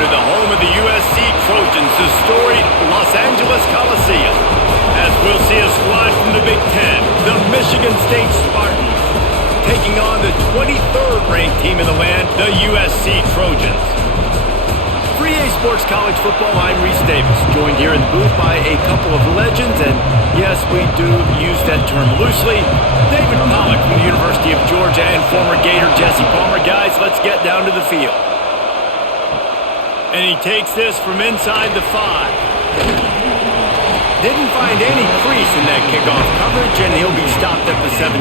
to the home of the USC Trojans, the storied Los Angeles Coliseum, as we'll see a squad from the Big Ten, the Michigan State Spartans, taking on the 23rd ranked team in the land, the USC Trojans. 3A Sports College Football, I'm Reese Davis, joined here in the booth by a couple of legends, and yes, we do use that term loosely. David Pollock from the University of Georgia and former Gator Jesse Palmer. Guys, let's get down to the field. And he takes this from inside the 5. Didn't find any crease in that kickoff coverage, and he'll be stopped at the 17.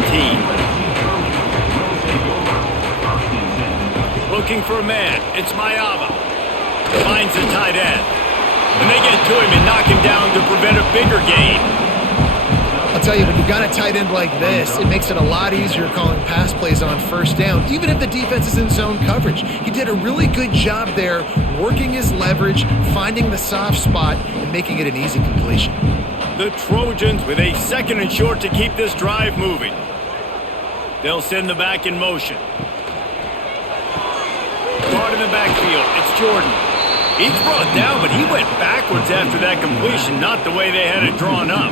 Looking for a man. It's Mayava. Finds the tight end. And they get to him and knock him down to prevent a bigger gain. I'll tell you, when you've got a tight end like this, it makes it a lot easier calling pass plays on first down, even if the defense is in zone coverage. He did a really good job there, working his leverage, finding the soft spot, and making it an easy completion. The Trojans with a 2nd and short to keep this drive moving. They'll send the back in motion. Guard in the backfield. It's Jordan. He's brought down, but he went backwards after that completion, not the way they had it drawn up.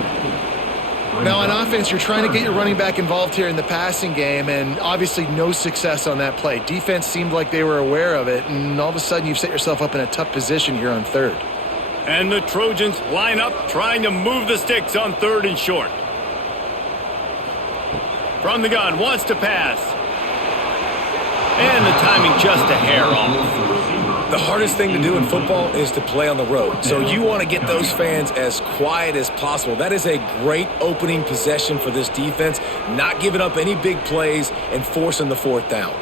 Now, on offense, you're trying to get your running back involved here in the passing game, and obviously no success on that play. Defense seemed like they were aware of it, and all of a sudden you've set yourself up in a tough position here on 3rd. And the Trojans line up, trying to move the sticks on 3rd and short. From the gun, wants to pass. And the timing just a hair off. The hardest thing to do in football is to play on the road. So you want to get those fans as quiet as possible. That is a great opening possession for this defense, not giving up any big plays and forcing the 4th down.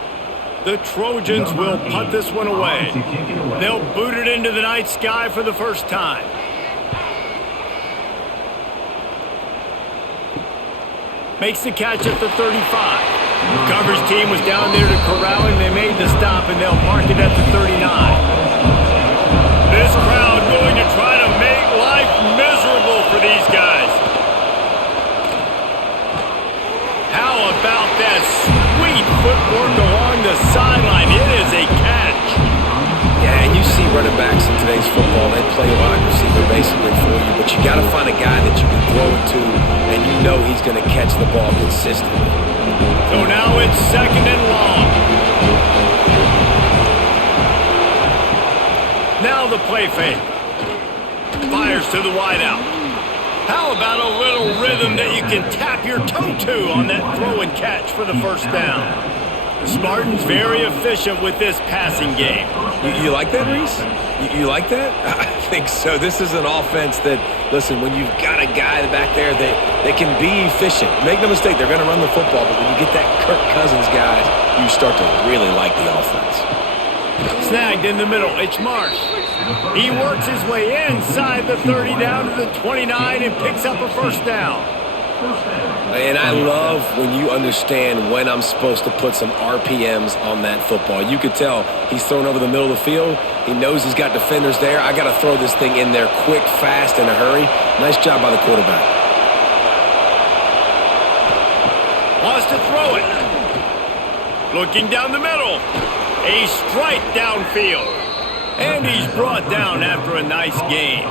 The Trojans will punt this one away. They'll boot it into the night sky for the first time. Makes the catch at the 35. The coverage team was down there to corral him. They made the stop, and they'll mark it at the 39. This crowd going to try to make life miserable for these guys. How about that sweet footwork along the sideline? It is a catch. Yeah, and you see running backs in today's football, they play wide receiver basically for you, but you got to find a guy that you can throw it to, and you know he's going to catch the ball consistently. So now it's 2nd and long. Now the play fake. Fires to the wideout. How about a little rhythm that you can tap your toe to on that throw and catch for the 1st down? The Spartans very efficient with this passing game. You like that, Reese? You like that? I think so. This is an offense that, listen, when you've got a guy back there that can be efficient. Make no mistake, they're going to run the football, but when you get that Kirk Cousins guys, you start to really like the offense. Snagged in the middle. It's Marsh. He works his way inside the 30 down to the 29 and picks up a 1st down. And I love when you understand when I'm supposed to put some RPMs on that football. You could tell he's thrown over the middle of the field. He knows he's got defenders there. I got to throw this thing in there quick, fast, in a hurry. Nice job by the quarterback. Wants to throw it. Looking down the middle. A strike downfield. And he's brought down after a nice game.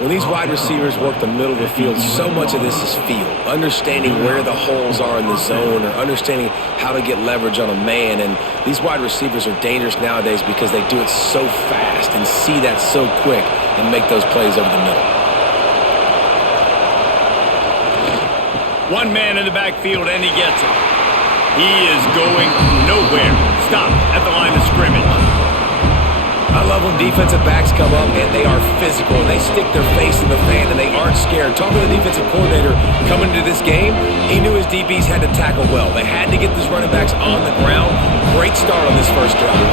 When these wide receivers work the middle of the field, so much of this is feel. Understanding where the holes are in the zone, or understanding how to get leverage on a man. And these wide receivers are dangerous nowadays because they do it so fast and see that so quick and make those plays over the middle. One man in the backfield, and he gets it. He is going nowhere. Stop at the line of scrimmage. I love when defensive backs come up and they are physical and they stick their face in the fan and they aren't scared. Talking to the defensive coordinator coming into this game, he knew his DBs had to tackle well. They had to get these running backs on the ground. Great start on this 1st drive.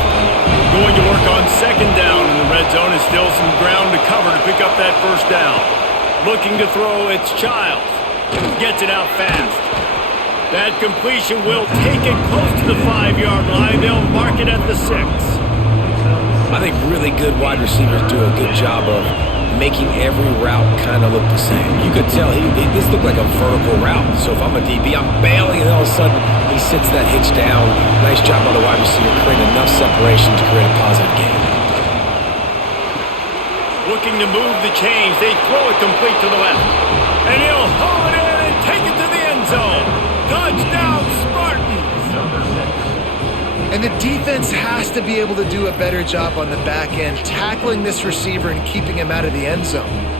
Going to work on 2nd down in the red zone. Is still some ground to cover to pick up that 1st down. Looking to throw, it's Childs. Gets it out fast. That completion will take it close to the 5-yard line. They'll mark it at the 6. I think really good wide receivers do a good job of making every route kind of look the same. You could tell this looked like a vertical route. So if I'm a DB, I'm bailing, and all of a sudden he sits that hitch down. Nice job by the wide receiver, creating enough separation to create a positive game. Looking to move the chains. They throw it complete to the left. And he'll haul it in and take it to the end zone. Touchdown, Spartans! And the defense has to be able to do a better job on the back end, tackling this receiver and keeping him out of the end zone.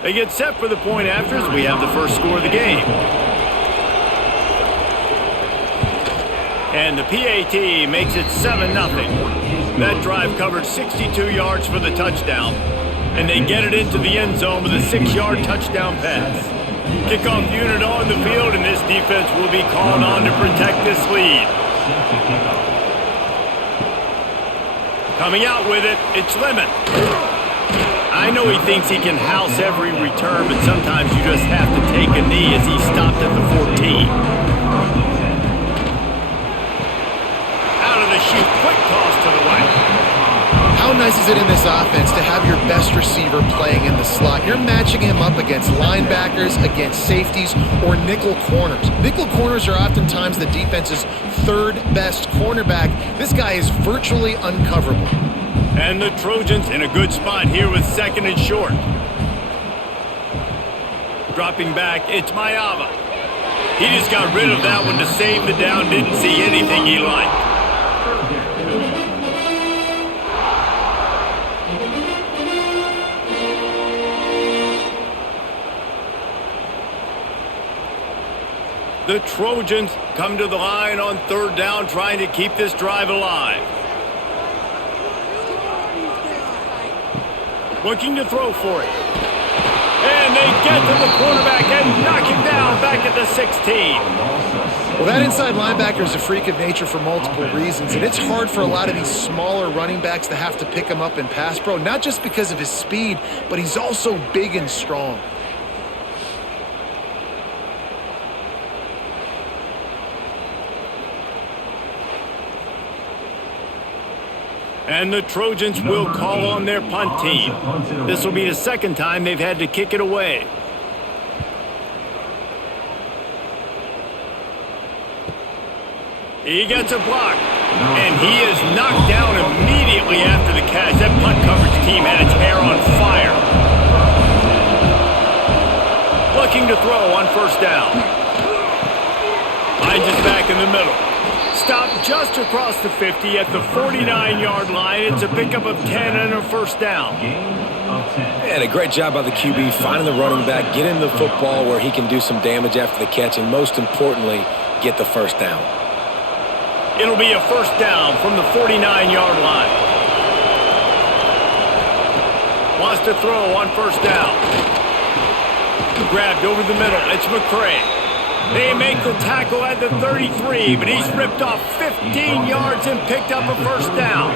They get set for the point afters. We have the first score of the game. And the PAT makes it 7-0. That drive covered 62 yards for the touchdown. And they get it into the end zone with a 6-yard touchdown pass. Kickoff unit on the field, and this defense will be called on to protect this lead. Coming out with it, it's Lemon. I know he thinks he can house every return, but sometimes you just have to take a knee as he stopped at the 14. Out of the chute, quick toss to the right. How nice is it in this offense to have your best receiver playing in the slot? You're matching him up against linebackers, against safeties, or nickel corners. Nickel corners are oftentimes the defense's third best cornerback. This guy is virtually uncoverable. And the Trojans in a good spot here with 2nd and short. Dropping back, it's Mayava. He just got rid of that one to save the down, didn't see anything he liked. The Trojans come to the line on 3rd down, trying to keep this drive alive. Looking to throw for it. And they get to the quarterback and knock him down back at the 16. Well, that inside linebacker is a freak of nature for multiple reasons, and it's hard for a lot of these smaller running backs to have to pick him up in pass pro, not just because of his speed, but he's also big and strong. And the Trojans will call on their punt team. This will be the 2nd time they've had to kick it away. He gets a block, and he is knocked down immediately after the catch. That punt coverage team had its hair on fire. Looking to throw on 1st down. Finds his back in the middle. Stopped just across the 50 at the 49-yard line. It's a pickup of 10 and a 1st down. And a great job by the QB finding the running back, getting the football where he can do some damage after the catch, and most importantly, get the 1st down. It'll be a 1st down from the 49-yard line. Wants to throw on 1st down. Grabbed over the middle. It's McCray. They make the tackle at the 33, but he's ripped off 15 yards and picked up a 1st down.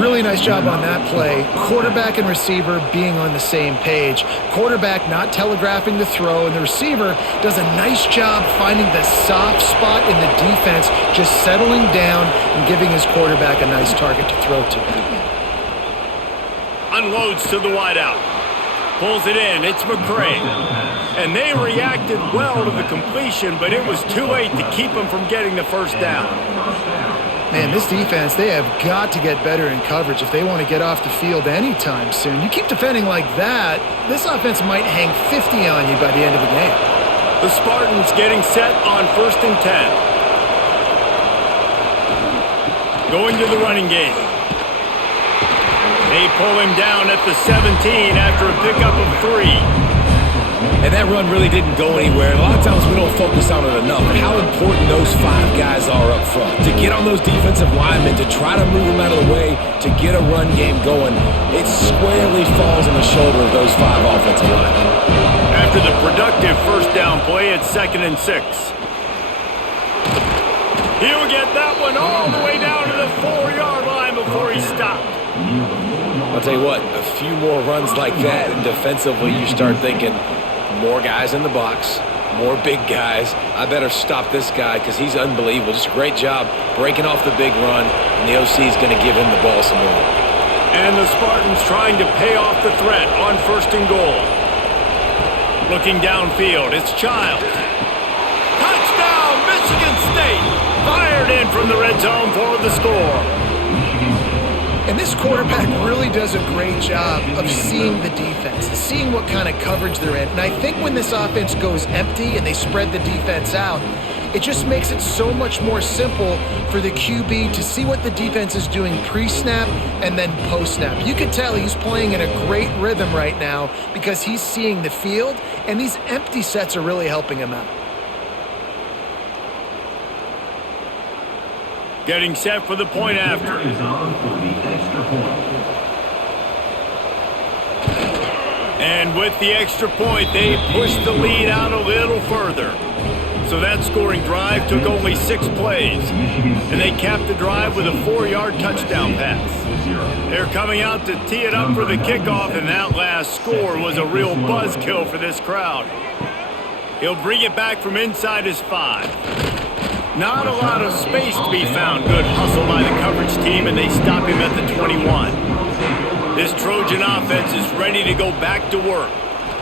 Really nice job on that play. Quarterback and receiver being on the same page. Quarterback not telegraphing the throw, and the receiver does a nice job finding the soft spot in the defense, just settling down and giving his quarterback a nice target to throw to. Unloads to the wideout. Pulls it in. It's McCray. And they reacted well to the completion, but it was too late to keep them from getting the 1st down. Man, this defense, they have got to get better in coverage if they want to get off the field anytime soon. You keep defending like that, this offense might hang 50 on you by the end of the game. The Spartans getting set on 1st and 10. Going to the running game. They pull him down at the 17 after a pickup of 3. And that run really didn't go anywhere. And a lot of times we don't focus on it enough. How important those 5 guys are up front. To get on those defensive linemen, to try to move them out of the way, to get a run game going, it squarely falls on the shoulder of those 5 offensive linemen. After the productive 1st down play, it's 2nd and 6. He'll get that one all the way down to the 4-yard line before he stopped. I'll tell you what, a few more runs like that, and defensively you start thinking more guys in the box, more big guys. I better stop this guy because he's unbelievable. Just a great job breaking off the big run, and the OC is going to give him the ball some more. And the Spartans trying to pay off the threat on 1st and goal. Looking downfield, it's Childs. Touchdown, Michigan State! Fired in from the red zone for the score. And this quarterback really does a great job of seeing the defense, seeing what kind of coverage they're in. And I think when this offense goes empty and they spread the defense out, it just makes it so much more simple for the QB to see what the defense is doing pre-snap and then post-snap. You can tell he's playing in a great rhythm right now because he's seeing the field, and these empty sets are really helping him out. Getting set for the point after. And with the extra point, they pushed the lead out a little further. So that scoring drive took only 6 plays. And they capped the drive with a 4-yard touchdown pass. They're coming out to tee it up for the kickoff, and that last score was a real buzzkill for this crowd. He'll bring it back from inside his 5. Not a lot of space to be found. Good hustle by the coverage team, and they stop him at the 21. This Trojan offense is ready to go back to work.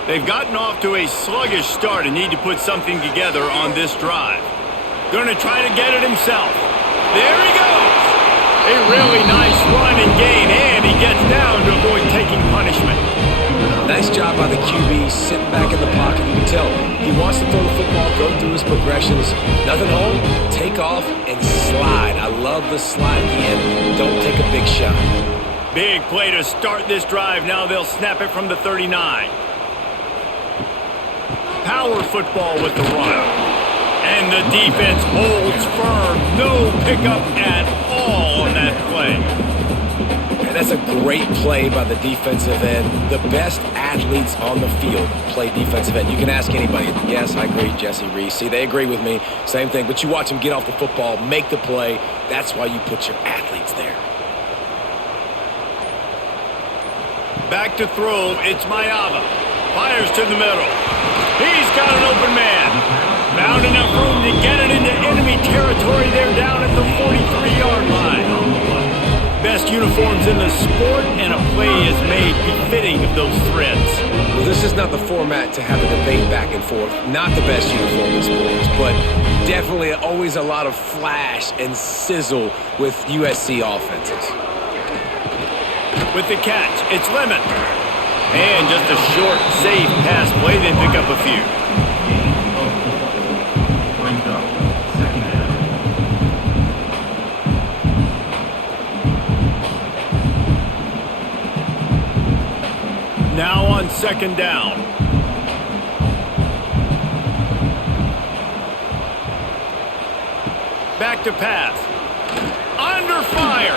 They've gotten off to a sluggish start and need to put something together on this drive. Going to try to get it himself. There he goes! A really nice run and gain, and he gets down to avoid taking punishment. Nice job by the QB, sitting back in the pocket. You can tell he wants to throw the football, go through his progressions. Nothing home, take off, and slide. I love the slide at the end. Don't take a big shot. Big play to start this drive. Now they'll snap it from the 39. Power football with the run. And the defense holds firm. No pickup at all on that play. And that's a great play by the defensive end. The best athletes on the field play defensive end. You can ask anybody. Yes, I agree, Jesse Reese. See, they agree with me. Same thing. But you watch them get off the football, make the play. That's why you put your athletes there. Back to throw. It's Mayava. Fires to the middle. He's got an open man. Found enough room to get it into enemy territory. They're down at the 43-yard line. Best uniforms in the sport, and a play is made befitting of those threads. Well, this is not the format to have a debate back and forth. Not the best uniform in sports, but definitely always a lot of flash and sizzle with USC offenses. With the catch, it's Lemon. And just a short, safe pass play, they pick up a few. Now on 2nd down. Back to pass. Under fire.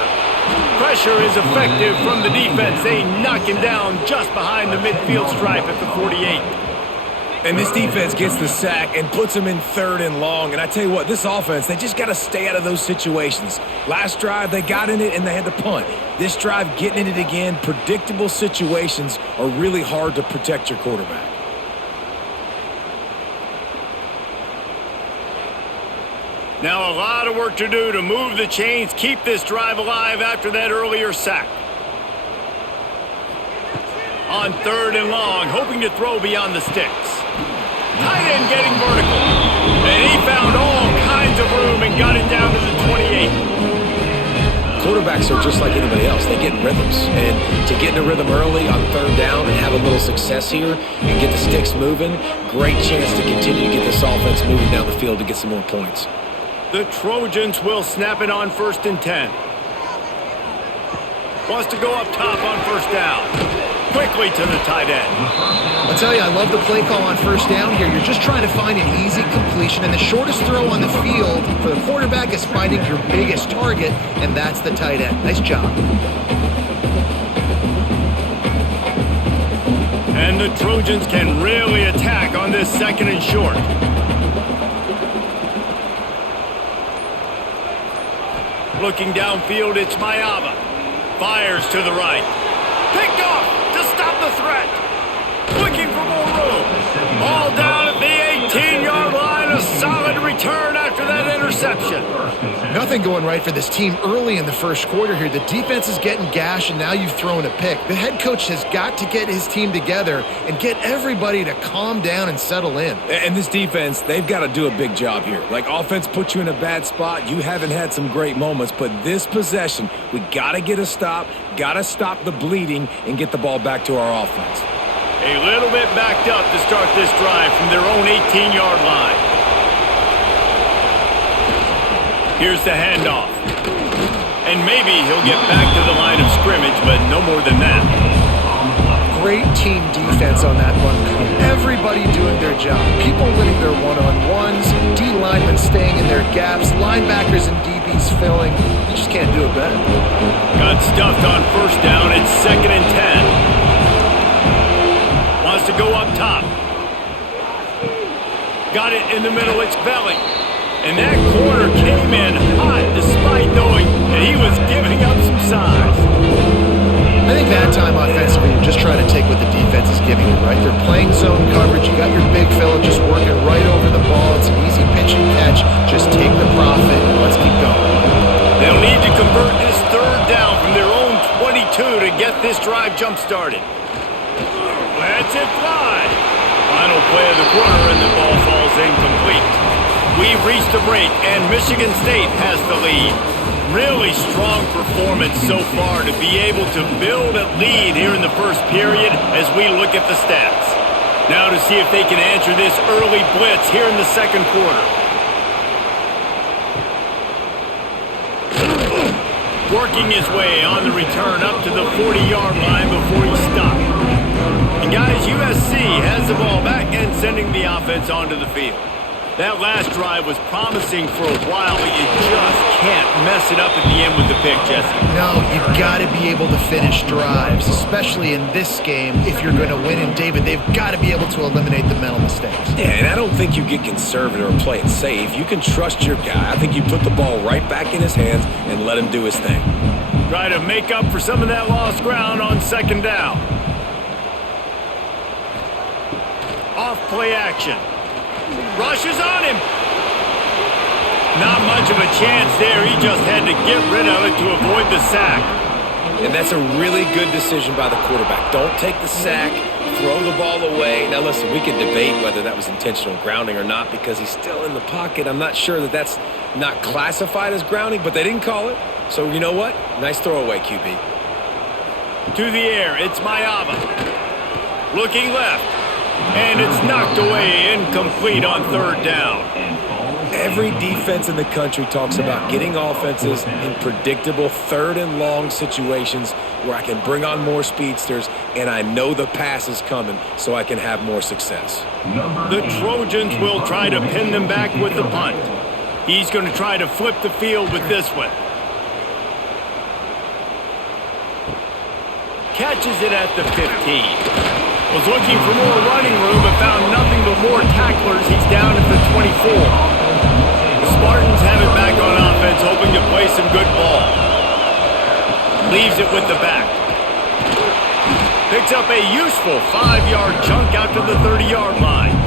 Pressure is effective from the defense. They knock him down just behind the midfield stripe at the 48. And this defense gets the sack and puts them in 3rd and long. And I tell you what, this offense, they just got to stay out of those situations. Last drive, they got in it and they had to punt. This drive, getting in it again, predictable situations are really hard to protect your quarterback. Now a lot of work to do to move the chains, keep this drive alive after that earlier sack. On 3rd and long, hoping to throw beyond the sticks. Tight end getting vertical. And he found all kinds of room and got it down to the 28. Quarterbacks are just like anybody else. They get in rhythms. And to get in a rhythm early on 3rd down and have a little success here and get the sticks moving, great chance to continue to get this offense moving down the field to get some more points. The Trojans will snap it on 1st and 10. Wants to go up top on 1st down. Quickly to the tight end. I'll tell you, I love the play call on 1st down here. You're just trying to find an easy completion, and the shortest throw on the field for the quarterback is finding your biggest target, and that's the tight end. Nice job. And the Trojans can really attack on this 2nd and short. Looking downfield, it's Mayava. Fires to the right. Picked off to stop the threat. Looking for more room. Ball down at the 18-yard return after that interception. Nothing going right for this team early in the first quarter here. The defense is getting gashed, and now you've thrown a pick. The head coach has got to get his team together and get everybody to calm down and settle in. And this defense, they've got to do a big job here. Like, offense put you in a bad spot. You haven't had some great moments, but this possession, we got to get a stop, got to stop the bleeding, and get the ball back to our offense. A little bit backed up to start this drive from their own 18-yard line. Here's the handoff. And maybe he'll get back to the line of scrimmage, but no more than that. Great team defense on that run. Everybody doing their job. People winning their one-on-ones, D linemen staying in their gaps, linebackers and DBs filling. You just can't do it better. Got stuffed on first down. It's 2nd and 10. Wants to go up top. Got it in the middle. It's Belly. And that corner came in hot despite knowing that he was giving up some size. I think that time offensively, you're just trying to take what the defense is giving you, right? They're playing zone coverage. You got your big fella just working right over the ball. It's an easy pitch and catch. Just take the profit and let's keep going. They'll need to convert this 3rd down from their own 22 to get this drive jump-started. Lets it fly. Final play of the quarter, and the ball falls incomplete. We've reached a break, and Michigan State has the lead. Really strong performance so far to be able to build a lead here in the first period as we look at the stats. Now to see if they can answer this early blitz here in the second quarter. Working his way on the return up to the 40-yard line before he stopped. And guys, USC has the ball back and sending the offense onto the field. That last drive was promising for a while, but you just can't mess it up at the end with the pick, Jesse. No, you've got to be able to finish drives, especially in this game. If you're going to win, and David, they've got to be able to eliminate the mental mistakes. Yeah, and I don't think you get conservative or play it safe. You can trust your guy. I think you put the ball right back in his hands and let him do his thing. Try to make up for some of that lost ground on 2nd down. Off play action. Rushes on him. Not much of a chance there. He just had to get rid of it to avoid the sack. And that's a really good decision by the quarterback. Don't take the sack, throw the ball away. Now listen, we can debate whether that was intentional grounding or not because he's still in the pocket. I'm not sure that that's not classified as grounding, but they didn't call it. So you know what? Nice throwaway, QB. To the air, it's Mayava. Looking left. And it's knocked away, incomplete on 3rd down. Every defense in the country talks about getting offenses in predictable 3rd and long situations where I can bring on more speedsters and I know the pass is coming so I can have more success. The Trojans will try to pin them back with the punt. He's going to try to flip the field with this one. Catches it at the 15. Was looking for more running room, but found nothing but more tacklers. He's down at the 24. The Spartans have it back on offense, hoping to play some good ball. Leaves it with the back. Picks up a useful 5-yard chunk out to the 30-yard line.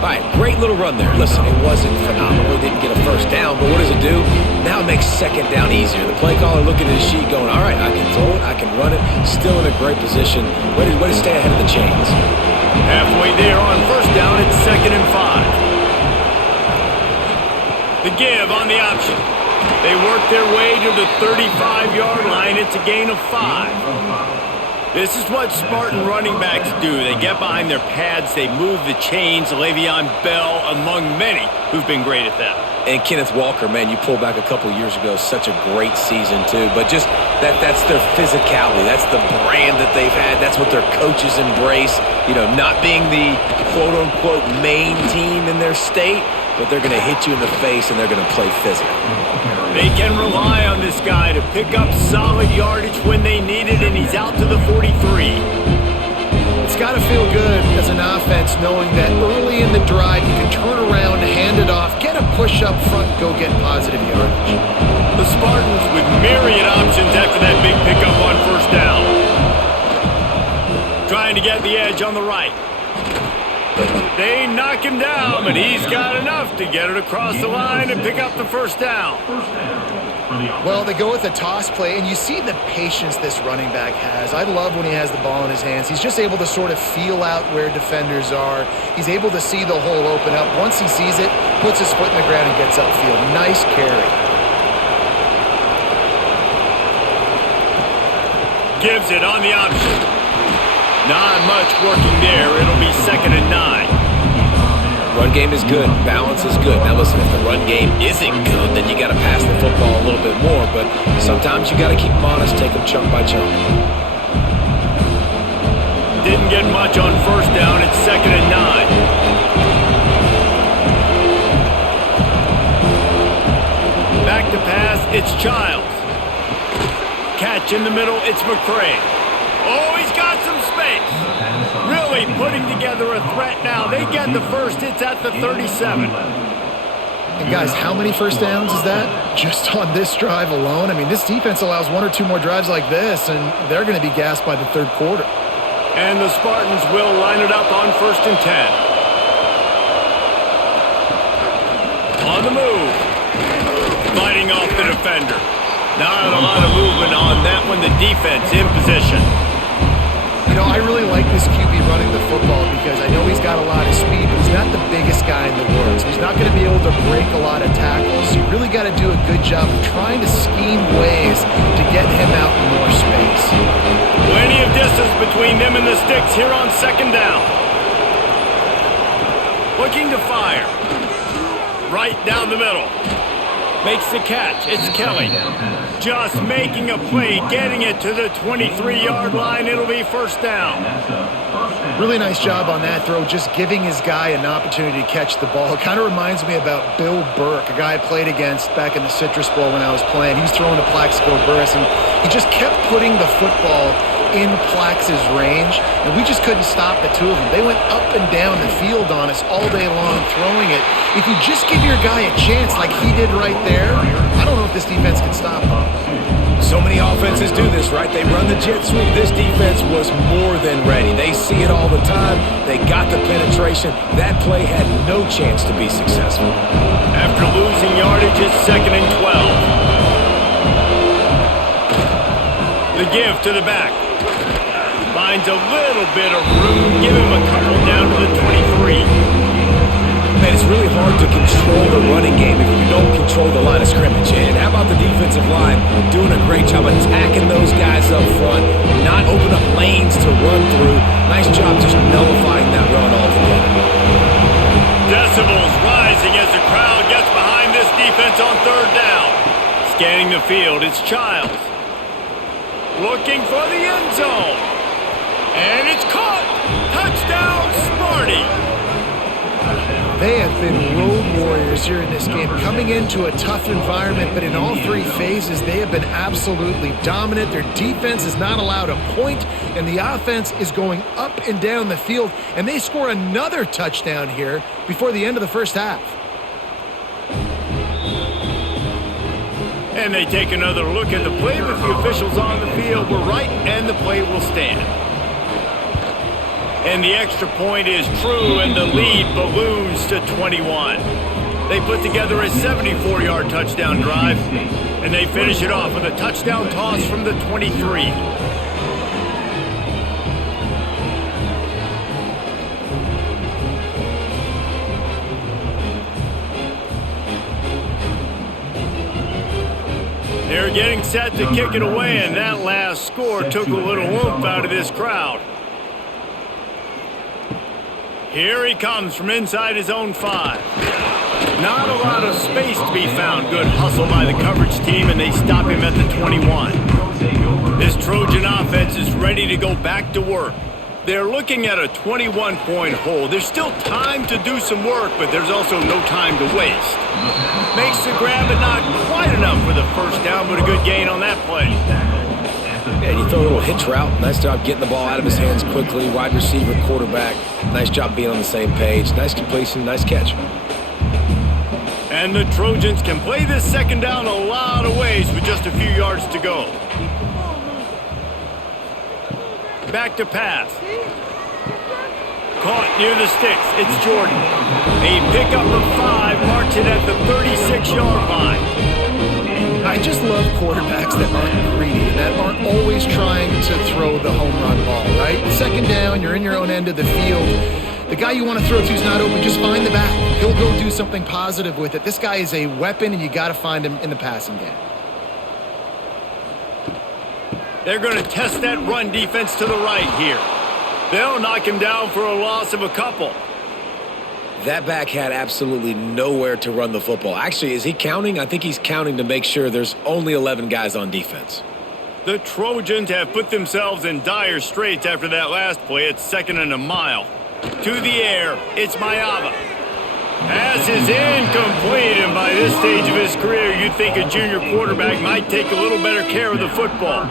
All right, great little run there. Listen, it wasn't phenomenal. It didn't get a first down, but what does it do? Now it makes 2nd down easier. The play caller looking at his sheet going, all right, I can throw it, I can run it. Still in a great position. Way to stay ahead of the chains. Halfway there on first down, it's 2nd and 5. The give on the option. They work their way to the 35-yard line. It's a gain of 5. This is what Spartan running backs do. They get behind their pads, they move the chains. Le'Veon Bell among many who've been great at that. And Kenneth Walker, man, you pull back a couple years ago, such a great season too. But just that's their physicality. That's the brand that they've had. That's what their coaches embrace. You know, not being the quote-unquote main team in their state, but they're going to hit you in the face and they're going to play physical. They can rely on this guy to pick up solid yardage when they need it, and he's out to the 43. It's got to feel good as an offense knowing that early in the drive you can turn around, hand it off, get a push up front, and go get positive yardage. The Spartans with myriad options after that big pickup on first down. Trying to get the edge on the right. They knock him down, but he's got enough to get it across the line and pick up the first down. Well, they go with a toss play, and you see the patience this running back has. I love when he has the ball in his hands. He's just able to sort of feel out where defenders are. He's able to see the hole open up. Once he sees it, puts his foot in the ground and gets upfield. Nice carry. Gives it on the option. Not much working there. It'll be 2nd and 9. Run game is good. Balance is good. Now listen, if the run game isn't good, then you got to pass the football a little bit more. But sometimes you got to keep them honest, take them chunk by chunk. Didn't get much on first down. It's 2nd and 9. Back to pass. It's Childs. Catch in the middle. It's McCray. Oh, he's got some space. Really putting together a threat now. They get the first. It's at the 37. And guys, how many first downs is that? Just on this drive alone? I mean, this defense allows 1 or 2 more drives like this, and they're going to be gassed by the third quarter. And the Spartans will line it up on 1st and 10. On the move. Fighting off the defender. Not a lot of movement on that one. The defense in position. You know, I really like this QB running the football because I know he's got a lot of speed, but he's not the biggest guy in the world. So he's not going to be able to break a lot of tackles. So you really got to do a good job of trying to scheme ways to get him out in more space. Plenty of distance between them and the sticks here on 2nd down. Looking to fire. Right down the middle. Makes the catch. It's Kelly. Just making a play, getting it to the 23-yard line. It'll be 1st down. Really nice job on that throw, just giving his guy an opportunity to catch the ball. It kind of reminds me about Bill Burke, a guy I played against back in the Citrus Bowl when I was playing. He was throwing to Plaxico Burress, and he just kept putting the football in Plax's range, and we just couldn't stop the two of them. They went up and down the field on us all day long throwing it. If you just give your guy a chance like he did right there, I don't know if this defense can stop him. So many offenses do this, right? They run the jet sweep. This defense was more than ready. They see it all the time. They got the penetration. That play had no chance to be successful. After losing yardage, it's 2nd and 12. The give to the back. Finds a little bit of room. Give him a couple down to the 23. Man, it's really hard to control the running game if you don't control the line of scrimmage. And how about the defensive line doing a great job attacking those guys up front, not open up lanes to run through. Nice job just nullifying that run altogether. Decibels rising as the crowd gets behind this defense on 3rd down. Scanning the field, it's Childs. Looking for the end zone. And it's caught. Touchdown, Sparty. They have been road warriors here in this game, coming into a tough environment, but in all 3 phases, they have been absolutely dominant. Their defense is not allowed a point, and the offense is going up and down the field, and they score another touchdown here before the end of the first half. And they take another look at the play, but the officials on the field were right, and the play will stand. And the extra point is true, and the lead balloons to 21. They put together a 74-yard touchdown drive, and they finish it off with a touchdown toss from the 23. They're getting set to kick it away, and that last score took a little oomph out of this crowd. Here he comes from inside his own 5. Not a lot of space to be found. Good hustle by the coverage team, and they stop him at the 21. This Trojan offense is ready to go back to work. They're looking at a 21-point hole. There's still time to do some work, but there's also no time to waste. Makes the grab, but not quite enough for the first down, but a good gain on that play. Yeah, you throw a little hitch route. Nice job getting the ball out of his hands quickly. Wide receiver, quarterback. Nice job being on the same page. Nice completion, nice catch. And the Trojans can play this 2nd down a lot of ways with just a few yards to go. Back to pass. Caught near the sticks. It's Jordan. A pickup of 5 marks it at the 36-yard line. I just love quarterbacks that aren't greedy and that aren't always trying to throw the home run ball, right? Second down, you're in your own end of the field. The guy you want to throw to is not open. Just find the back. He'll go do something positive with it. This guy is a weapon, and you got to find him in the passing game. They're going to test that run defense to the right here. They'll knock him down for a loss of a couple. That back had absolutely nowhere to run the football. Actually, is he counting? I think he's counting to make sure there's only 11 guys on defense. The Trojans have put themselves in dire straits after that last play. It's 2nd and a mile. To the air, it's Mayava. Pass is incomplete, and by this stage of his career, you'd think a junior quarterback might take a little better care of the football.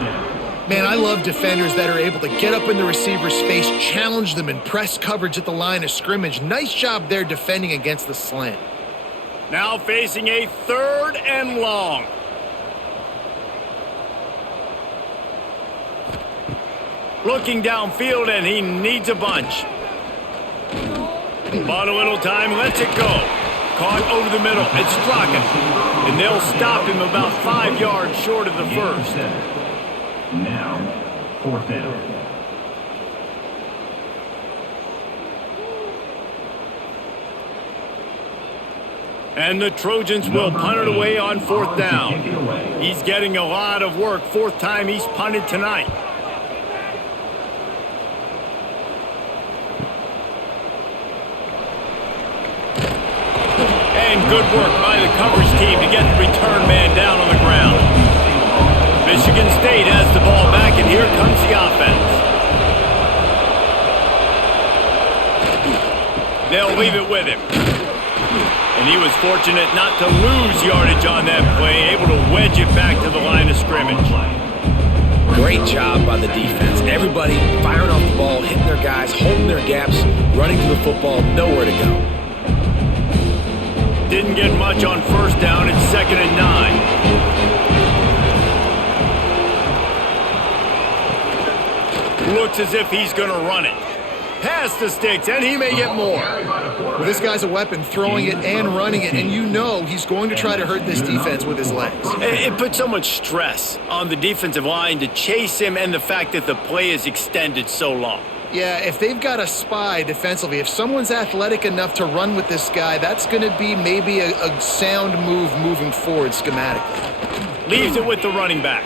Man, I love defenders that are able to get up in the receiver's face, challenge them, and press coverage at the line of scrimmage. Nice job there defending against the slant. Now facing a 3rd and long. Looking downfield, and he needs a bunch. Bought a little time, lets it go. Caught over the middle, it's Straka. And they'll stop him about 5 yards short of the first. Now, 4th down. And the Trojans will punt it away on 4th down. He's getting a lot of work. 4th time he's punted tonight. And good work by the coverage team to get the return man down on the ground. Michigan State has the ball back, and here comes the offense. They'll leave it with him. And he was fortunate not to lose yardage on that play, able to wedge it back to the line of scrimmage. Great job by the defense. Everybody firing off the ball, hitting their guys, holding their gaps, running to the football, nowhere to go. Didn't get much on 1st down. It's 2nd and 9. Looks as if he's going to run it. Past the sticks, and he may get more. Well, this guy's a weapon, throwing it and running it, and you know he's going to try to hurt this defense with his legs. It puts so much stress on the defensive line to chase him, and the fact that the play is extended so long. Yeah, if they've got a spy defensively, if someone's athletic enough to run with this guy, that's going to be maybe a sound move moving forward schematically. Leaves it with the running back.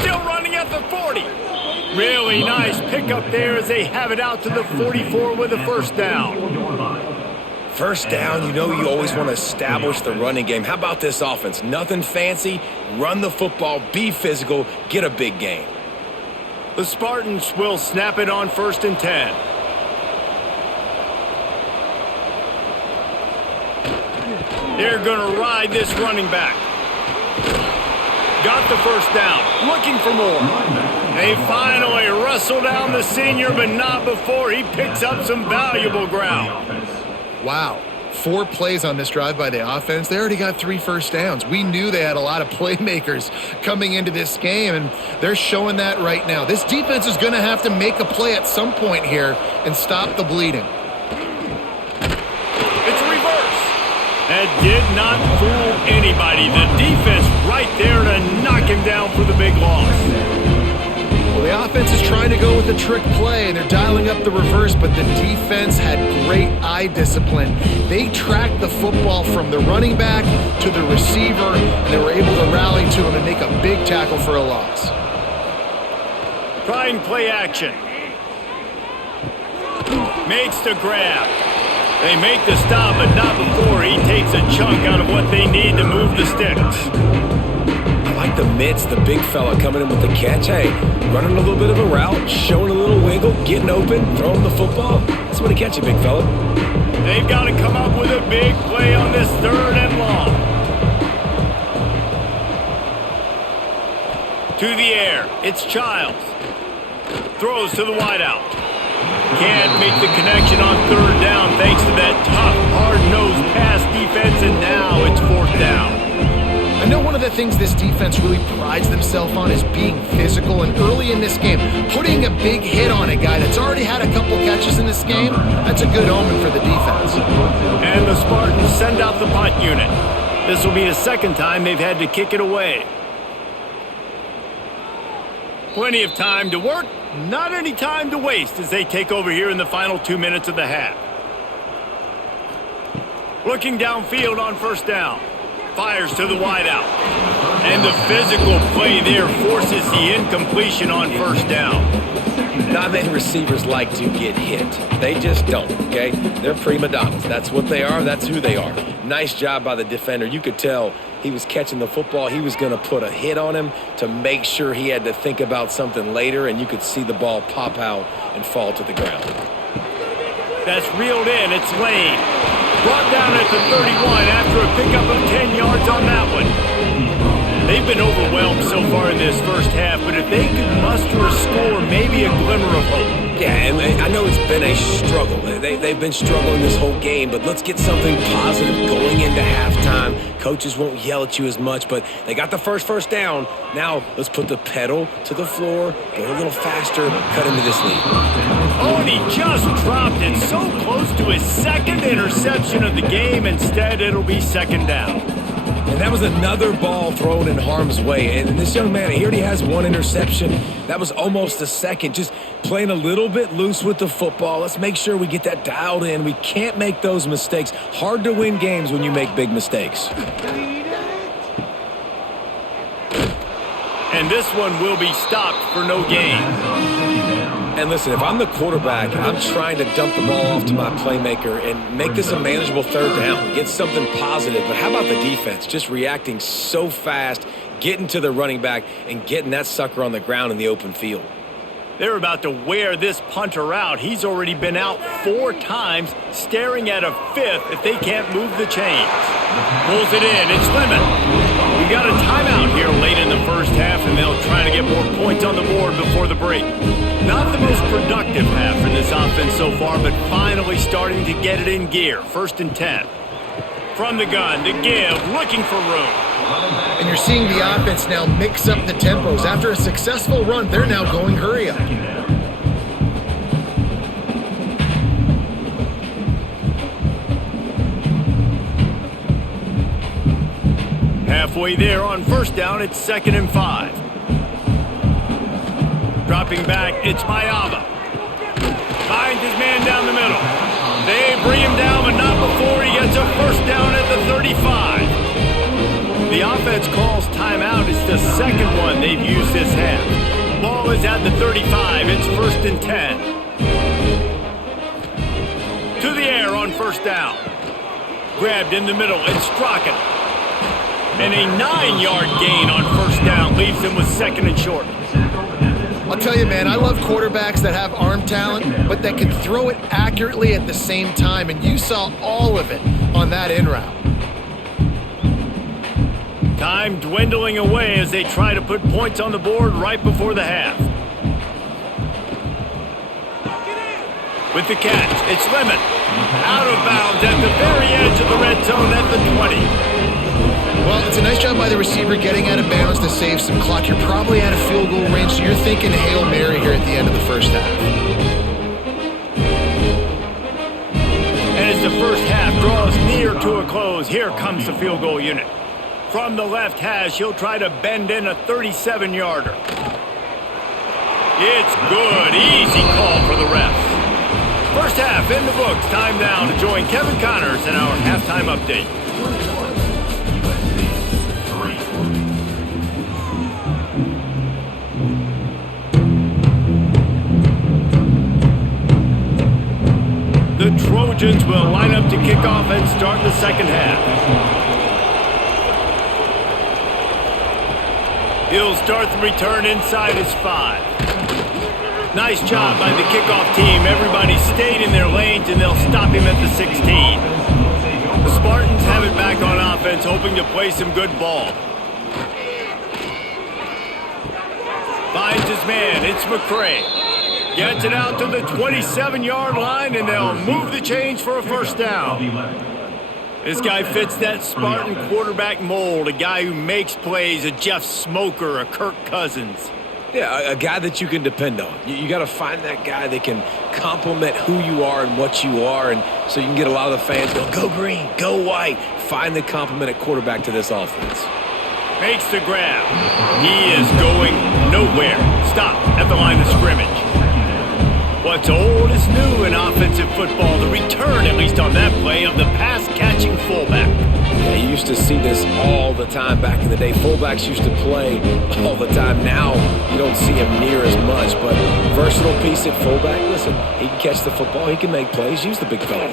Still running at the 40. Really nice pickup there as they have it out to the 44 with a 1st down. 1st down, you know you always want to establish the running game. How about this offense? Nothing fancy. Run the football, be physical, get a big gain. The Spartans will snap it on 1st and 10. They're going to ride this running back. Got the 1st down. Looking for more. They finally wrestle down the senior, but not before he picks up some valuable ground. Wow. 4 plays on this drive by the offense. They already got 3 1st downs. We knew they had a lot of playmakers coming into this game, and they're showing that right now. This defense is going to have to make a play at some point here and stop the bleeding. It's a reverse. That did not fool anybody. The defense right there to knock him down for the big loss. Well, the offense is trying to go with a trick play, and they're dialing up the reverse, but the defense had great eye discipline. They tracked the football from the running back to the receiver, and they were able to rally to him and make a big tackle for a loss. Trying play action. Makes the grab. They make the stop, but not before he takes a chunk out of what they need to move the sticks. I like the mitts, the big fella coming in with the catch. Hey, running a little bit of a route, showing a little wiggle, getting open, throwing the football. That's when he catch you, big fella. They've got to come up with a big play on this 3rd and long. To the air, it's Childs. Throws to the wideout. Can't make the connection on 3rd down thanks to that tough, hard-nosed pass defense, and now it's 4th down. I know one of the things this defense really prides themselves on is being physical, and early in this game, putting a big hit on a guy that's already had a couple catches in this game, that's a good omen for the defense. And the Spartans send out the punt unit. This will be the second time they've had to kick it away. Plenty of time to work, not any time to waste as they take over here in the final 2 minutes of the half. Looking downfield on first down. Fires to the wideout. And the physical play there forces the incompletion on first down. Not many receivers like to get hit. They just don't, okay? They're prima donnas. That's what they are. That's who they are. Nice job by the defender. You could tell he was catching the football. He was going to put a hit on him to make sure he had to think about something later, and you could see the ball pop out and fall to the ground. That's reeled in. It's Lane. Brought down at the 31 after a pickup of 10 yards on that one. They've been overwhelmed so far in this first half, but if they could muster a score, maybe a glimmer of hope. Yeah, and I know it's been a struggle. They've been struggling this whole game, but let's get something positive going into halftime. Coaches won't yell at you as much, but they got the first down. Now let's put the pedal to the floor, go a little faster, cut into this lead. Oh, and he just dropped it so close to his second interception of the game. Instead, it'll be second down. And that was another ball thrown in harm's way. And this young man, he already has one interception. That was almost a second. Just playing a little bit loose with the football. Let's make sure we get that dialed in. We can't make those mistakes. Hard to win games when you make big mistakes. And this one will be stopped for no gain. And listen, if I'm the quarterback, I'm trying to dump the ball off to my playmaker and make this a manageable third down, get something positive. But how about the defense? Just reacting so fast, getting to the running back, and getting that sucker on the ground in the open field. They're about to wear this punter out. He's already been out 4 times, staring at a 5th if they can't move the chains. Pulls it in. It's Lemon. We got a timeout here late in the first half, and they'll try to get more points on the board before the break. Not the most productive half for this offense so far, but finally starting to get it in gear. 1st and 10. From the gun, to give, looking for room. And you're seeing the offense now mix up the tempos. After a successful run, they're now going hurry up. Halfway there on first down, it's 2nd and 5. Dropping back, it's Mayava. Finds his man down the middle. They bring him down, but not before he gets a first down at the 35. The offense calls timeout. It's the second one they've used this half. Ball is at the 35. It's 1st and 10. To the air on first down. Grabbed in the middle, and Strachan. And a 9-yard gain on first down leaves him with 2nd and short. I'll tell you, man, I love quarterbacks that have arm talent, but that can throw it accurately at the same time, and you saw all of it on that in route. Time dwindling away as they try to put points on the board right before the half. With the catch, it's Lemon. Out of bounds at the very edge of the red zone at the 20. Well, it's a nice job by the receiver getting out of bounds to save some clock. You're probably out of field goal range, so you're thinking Hail Mary here at the end of the first half. And as the first half draws near to a close, here comes the field goal unit. From the left hash, he'll try to bend in a 37-yarder. It's good. Easy call for the refs. First half in the books. Time now to join Kevin Connors in our halftime update. The Trojans will line up to kick off and start the second half. He'll start the return inside his 5. Nice job by the kickoff team. Everybody stayed in their lanes, and they'll stop him at the 16. The Spartans have it back on offense, hoping to play some good ball. Finds his man. It's McCray. Gets it out to the 27-yard line, and they'll move the chains for a first down. This guy fits that Spartan quarterback mold, a guy who makes plays, a Jeff Smoker, a Kirk Cousins. Yeah, a guy that you can depend on. You got to find that guy that can complement who you are and what you are, and so you can get a lot of the fans go green, go white. Find the complement at quarterback to this offense. Makes the grab. He is going nowhere. Stop at the line of scrimmage. What's old is new in offensive football. The return, at least on that play, of the pass-catching fullback. Yeah, you used to see this all the time back in the day. Fullbacks used to play all the time. Now you don't see him near as much, but versatile piece at fullback. Listen, he can catch the football. He can make plays. Use the big fella.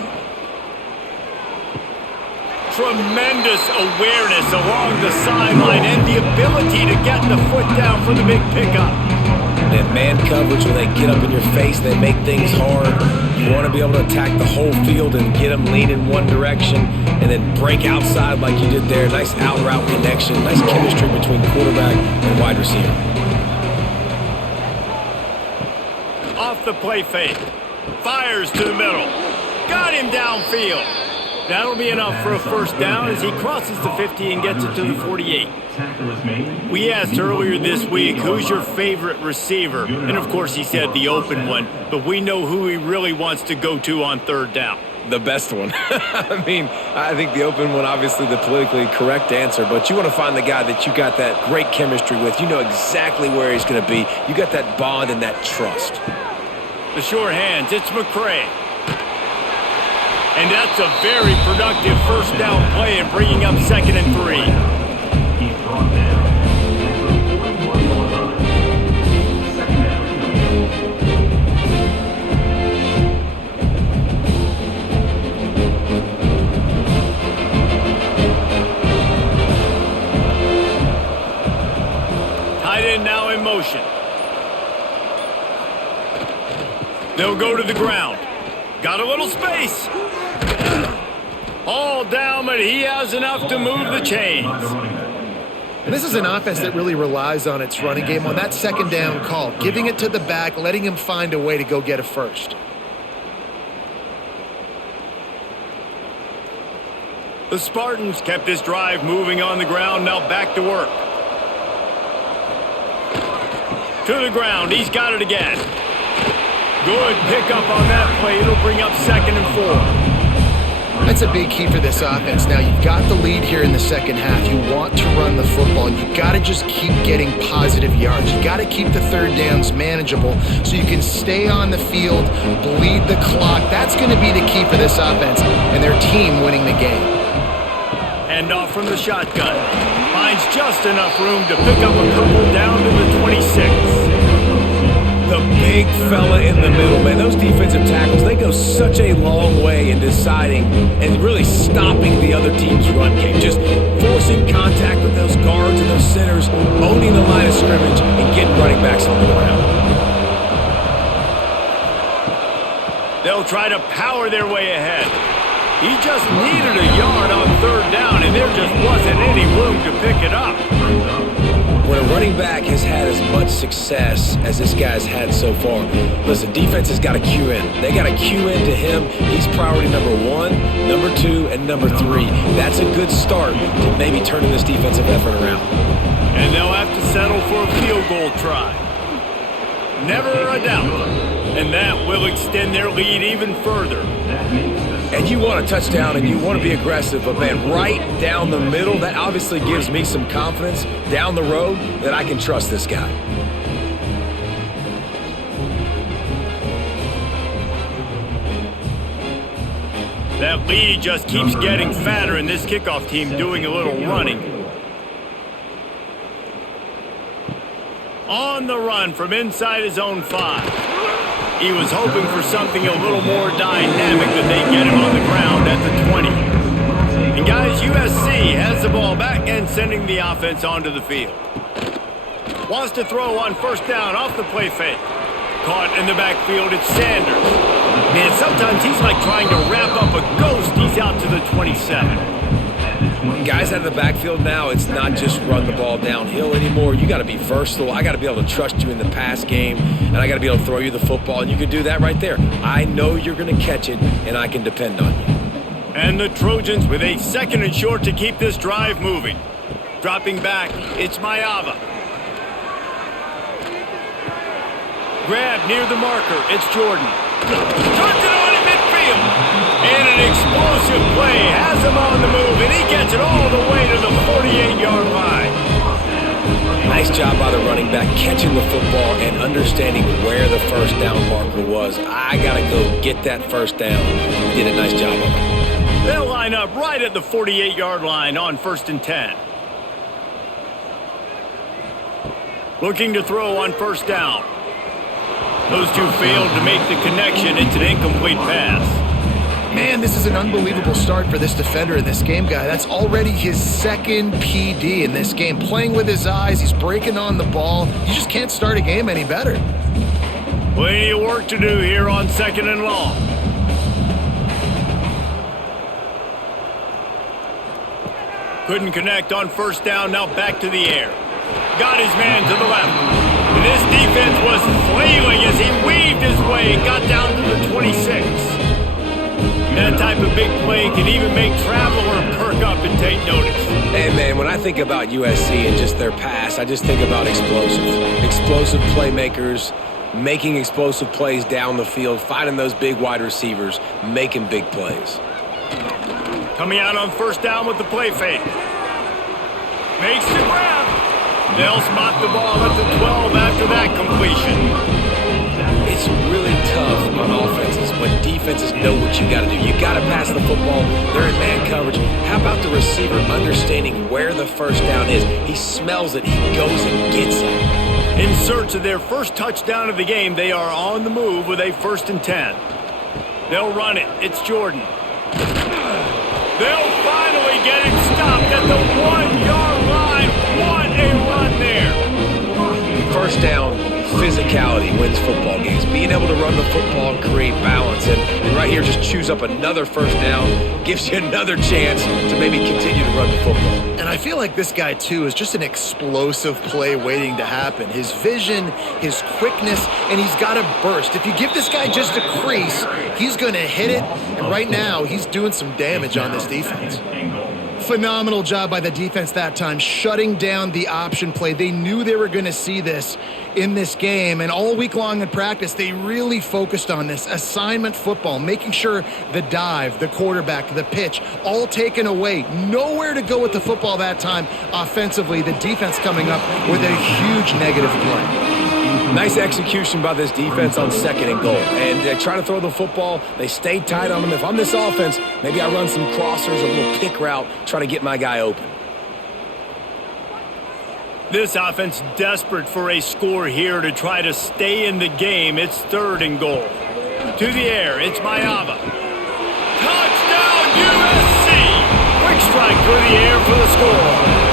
Tremendous awareness along the sideline and the ability to get the foot down for the big pickup. And man coverage, when they get up in your face, they make things hard. You want to be able to attack the whole field and get them lean in one direction and then break outside like you did there. Nice out route connection, nice chemistry between quarterback and wide receiver. Off the play fake. Fires to the middle. Got him downfield. That'll be enough for a first down as he crosses the 50 and gets it to the 48. We asked earlier this week, who's your favorite receiver? And of course he said the open one, but we know who he really wants to go to on third down. The best one. I mean, I think the open one, obviously the politically correct answer, but you want to find the guy that you got that great chemistry with. You know exactly where he's going to be. You got that bond and that trust. The sure hands, it's McCray. And that's a very productive first down play and bringing up 2nd and 3. He's brought down at the 41 line. 2nd down. Tight end now in motion. They'll go to the ground. Got a little space. All down, but he has enough to move the chains. And this is an offense that really relies on its running game on that second down call, giving it to the back, letting him find a way to go get a first. The Spartans kept this drive moving on the ground, now back to work. To the ground, he's got it again. Good pickup on that play. It'll bring up 2nd and 4. That's a big key for this offense. Now, you've got the lead here in the second half. You want to run the football. You've got to just keep getting positive yards. You've got to keep the third downs manageable so you can stay on the field, bleed the clock. That's going to be the key for this offense and their team winning the game. Hand off from the shotgun. Finds just enough room to pick up a couple down to the 26. The big fella in the middle, man. Those defensive tackles, they go such a long way in deciding and really stopping the other team's run game. Just forcing contact with those guards and those centers, owning the line of scrimmage, and getting running backs on the ground. They'll try to power their way ahead. He just needed a yard on third down, and there just wasn't any room to pick it up. When a running back has had as much success as this guy's had so far, listen, defense has got to cue in. They got to cue in to him. He's priority number 1, number 2, and number 3. That's a good start to maybe turning this defensive effort around. And they'll have to settle for a field goal try. Never a doubt. And that will extend their lead even further. And you want a touchdown and you want to be aggressive, but man, right down the middle, that obviously gives me some confidence down the road that I can trust this guy. That lead just keeps getting fatter, and this kickoff team doing a little running. On the run from inside his own 5. He was hoping for something a little more dynamic, but they get him on the ground at the 20. And guys, USC has the ball back and sending the offense onto the field. Wants to throw on first down off the play fake. Caught in the backfield, it's Sanders. Man, sometimes he's like trying to wrap up a ghost. He's out to the 27. Guys out of the backfield now, it's not just run the ball downhill anymore. You got to be versatile. I got to be able to trust you in the pass game, and I got to be able to throw you the football, and you can do that right there. I know you're going to catch it, and I can depend on you. And the Trojans with a 2nd and short to keep this drive moving. Dropping back, it's Mayava. Grab near the marker, it's Jordan. Turns it on in midfield. And an explosive play has him on the move, and he gets it all the way to the 48-yard line. Nice job by the running back catching the football and understanding where the first down marker was. I got to go get that first down. He did a nice job of it. They'll line up right at the 48-yard line on 1st and 10. Looking to throw on 1st down. Those two failed to make the connection. It's an incomplete pass. Man, this is an unbelievable start for this defender in this game, guy. That's already his 2nd PD in this game. Playing with his eyes, he's breaking on the ball. You just can't start a game any better. Plenty of work to do here on 2nd and long. Couldn't connect on 1st down, now back to the air. Got his man to the left. And this defense was flailing as he weaved his way and got down to the 26. That type of big play can even make Traveler perk up and take notice. And, man, when I think about USC and just their pass, I just think about explosive playmakers, making explosive plays down the field, finding those big wide receivers, making big plays. Coming out on 1st down with the play fake. Makes the grab. They'll spot the ball at the 12 after that completion. It's really tough on offenses when defenses know what you got to do. You got to pass the football. They're in man coverage. How about the receiver understanding where the first down is? He smells it. He goes and gets it. In search of their first touchdown of the game, they are on the move with a 1st and 10. They'll run it. It's Jordan. They'll finally get him stopped at the 1-yard line. What a run there. First down, physicality wins football games. Being able to run the football and create balance. And right here, just choose up another 1st down. Gives you another chance to maybe continue to run the football. And I feel like this guy, too, is just an explosive play waiting to happen. His vision, his quickness, and he's got a burst. If you give this guy just a crease, he's going to hit it. And right now, he's doing some damage on this defense. Phenomenal job by the defense that time, shutting down the option play. They knew they were going to see this in this game, and all week long in practice, they really focused on this assignment football, making sure the dive, the quarterback, the pitch, all taken away. Nowhere to go with the football that time offensively. The defense coming up with a huge negative play. Nice execution by this defense on 2nd and goal. And they're trying to throw the football. They stayed tight on them. If I'm this offense, maybe I run some crossers, a little pick route, try to get my guy open. This offense desperate for a score here to try to stay in the game. It's 3rd and goal. To the air, it's Mayava. Touchdown USC! Quick strike through the air for the score.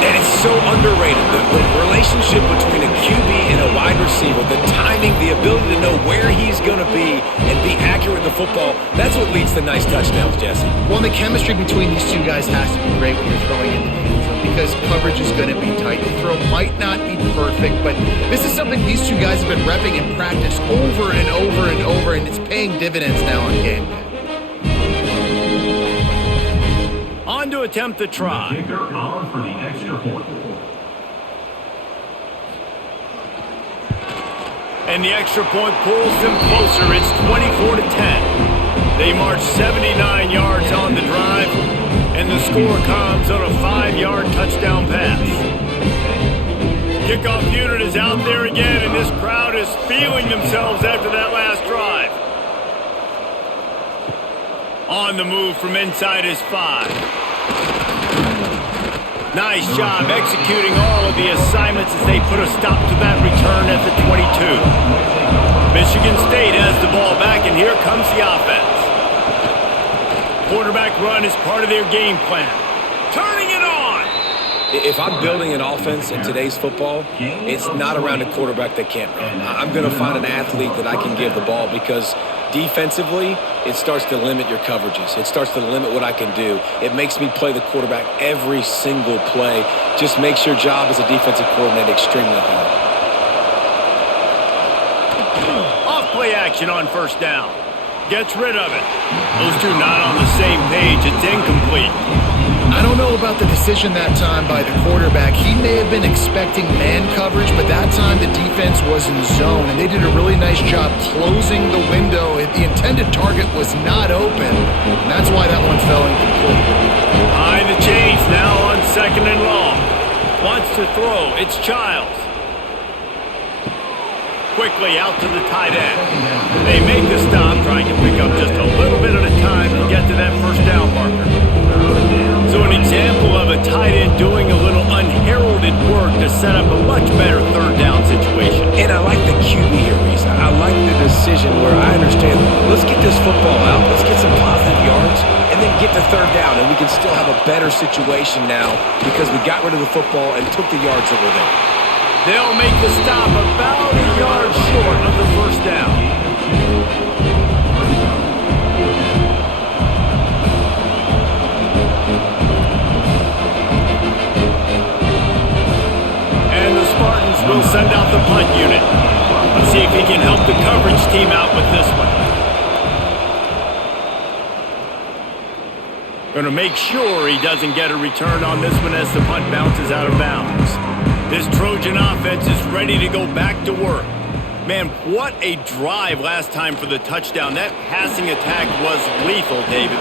And it's so underrated. The relationship between a QB and a wide receiver, the timing, the ability to know where he's going to be and be accurate with the football, that's what leads to nice touchdowns, Jesse. Well, the chemistry between these two guys has to be great when you're throwing into the end zone because coverage is going to be tight. The throw might not be perfect, but this is something these two guys have been repping in practice over and over and over, and it's paying dividends now on game day. On to attempt the try. Kicker on for the extra point. And the extra point pulls them closer. It's 24-10. They march 79 yards on the drive, and the score comes on a 5-yard touchdown pass. Kickoff unit is out there again, and this crowd is feeling themselves after that last drive. On the move from inside his 5. Nice job executing all of the assignments as they put a stop to that return at the 22. Michigan State has the ball back, and here comes the offense. Quarterback run is part of their game plan. Turning it on! If I'm building an offense in today's football, it's not around a quarterback that can't run. I'm going to find an athlete that I can give the ball because defensively, it starts to limit your coverages. It starts to limit what I can do. It makes me play the quarterback every single play. Just makes your job as a defensive coordinator extremely hard. Off play action on 1st down. Gets rid of it. Those two not on the same page. It's incomplete. I don't know about the decision that time by the quarterback. He may have been expecting man coverage, but that time the defense was in zone, and they did a really nice job closing the window. The intended target was not open, and that's why that one fell incomplete. Behind the chains now on 2nd and long. Wants to throw. It's Childs. Quickly out to the tight end. They make the stop, trying to pick up just a little bit at a time to get to that first down marker. So an example of a tight end doing a little unheralded work to set up a much better third down situation. And I like the QB here, Reese. I like the decision where I understand, let's get this football out, let's get some positive yards, and then get to third down, and we can still have a better situation now because we got rid of the football and took the yards that were there. They'll make the stop about a yard short of the first down. And the Spartans will send out the punt unit. Let's see if he can help the coverage team out with this one. Going to make sure he doesn't get a return on this one as the punt bounces out of bounds. This Trojan offense is ready to go back to work. Man, what a drive last time for the touchdown. That passing attack was lethal, David.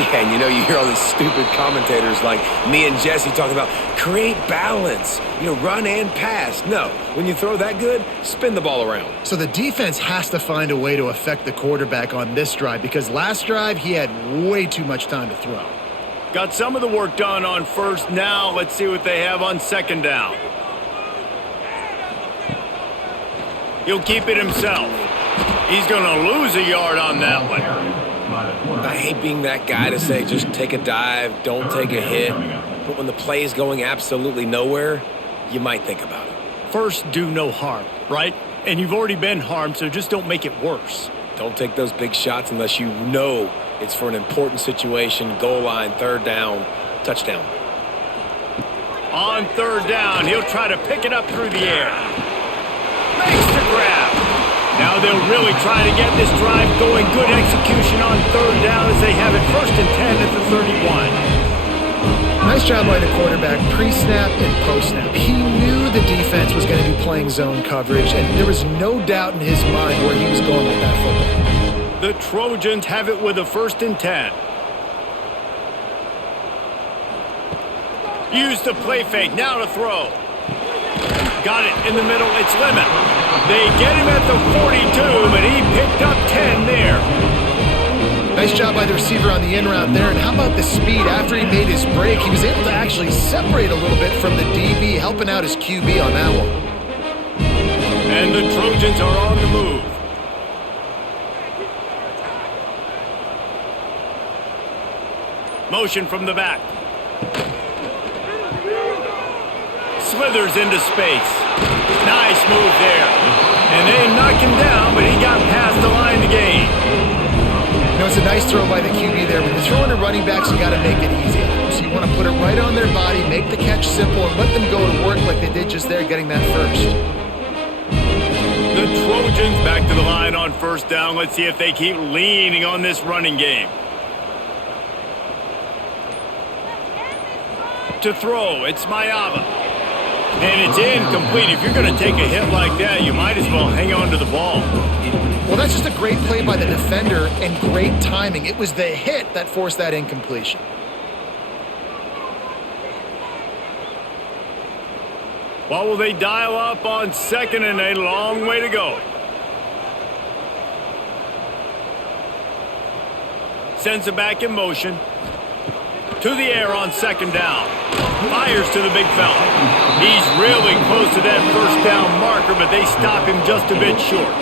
Yeah, and you hear all these stupid commentators like me and Jesse talking about create balance, run and pass. No, when you throw that good, spin the ball around. So the defense has to find a way to affect the quarterback on this drive because last drive he had way too much time to throw. Got some of the work done on first. Now let's see what they have on 2nd down. He'll keep it himself. He's going to lose a yard on that one. I hate being that guy to say just take a dive, don't take a hit. But when the play is going absolutely nowhere, you might think about it. First, do no harm, right? And you've already been harmed, so just don't make it worse. Don't take those big shots unless you know it's for an important situation, goal line, third down, touchdown. On 3rd down, he'll try to pick it up through the air. Makes the grab. Now they'll really try to get this drive going. Good execution on 3rd down as they have it 1st and 10 at the 31. Nice job by the quarterback, pre-snap and post-snap. He knew the defense was going to be playing zone coverage, and there was no doubt in his mind where he was going with that football. The Trojans have it with a 1st and 10. Use the play fake. Now to throw. Got it in the middle. It's Lemon. They get him at the 42, but he picked up 10 there. Nice job by the receiver on the in route there. And how about the speed? After he made his break, he was able to actually separate a little bit from the DB, helping out his QB on that one. And the Trojans are on the move. Motion from the back. Slithers into space. Nice move there. And they knock him down, but he got past the line to gain. It's a nice throw by the QB there. When you're throwing to running backs, you got to make it easy. So you want to put it right on their body, make the catch simple, and let them go to work like they did just there, getting that first. The Trojans back to the line on 1st down. Let's see if they keep leaning on this running game. To throw, it's Mayava. And it's incomplete. If you're going to take a hit like that, you might as well hang on to the ball. Well, that's just a great play by the defender and great timing. It was the hit that forced that incompletion. What will they dial up on 2nd and a long way to go? Sends it back in motion. To the air on 2nd down. Fires to the big fella. He's really close to that 1st down marker, but they stop him just a bit short.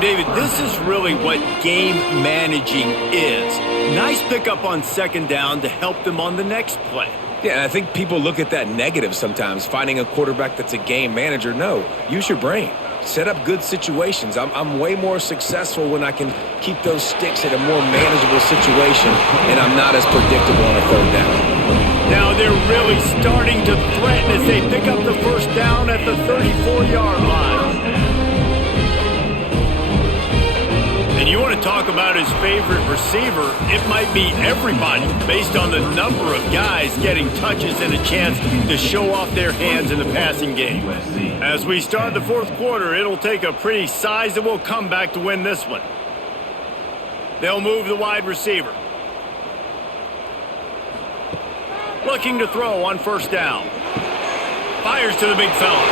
David, this is really what game managing is. Nice pickup on 2nd down to help them on the next play. Yeah, and I think people look at that negative sometimes, finding a quarterback that's a game manager. No, use your brain. Set up good situations. I'm way more successful when I can keep those sticks at a more manageable situation, and I'm not as predictable on a 3rd down. Now they're really starting to threaten as they pick up the 1st down at the 34-yard line. And you want to talk about his favorite receiver, it might be everybody based on the number of guys getting touches and a chance to show off their hands in the passing game. As we start the fourth quarter, it'll take a pretty sizable comeback to win this one. They'll move the wide receiver. Looking to throw on first down. Fires to the big fella.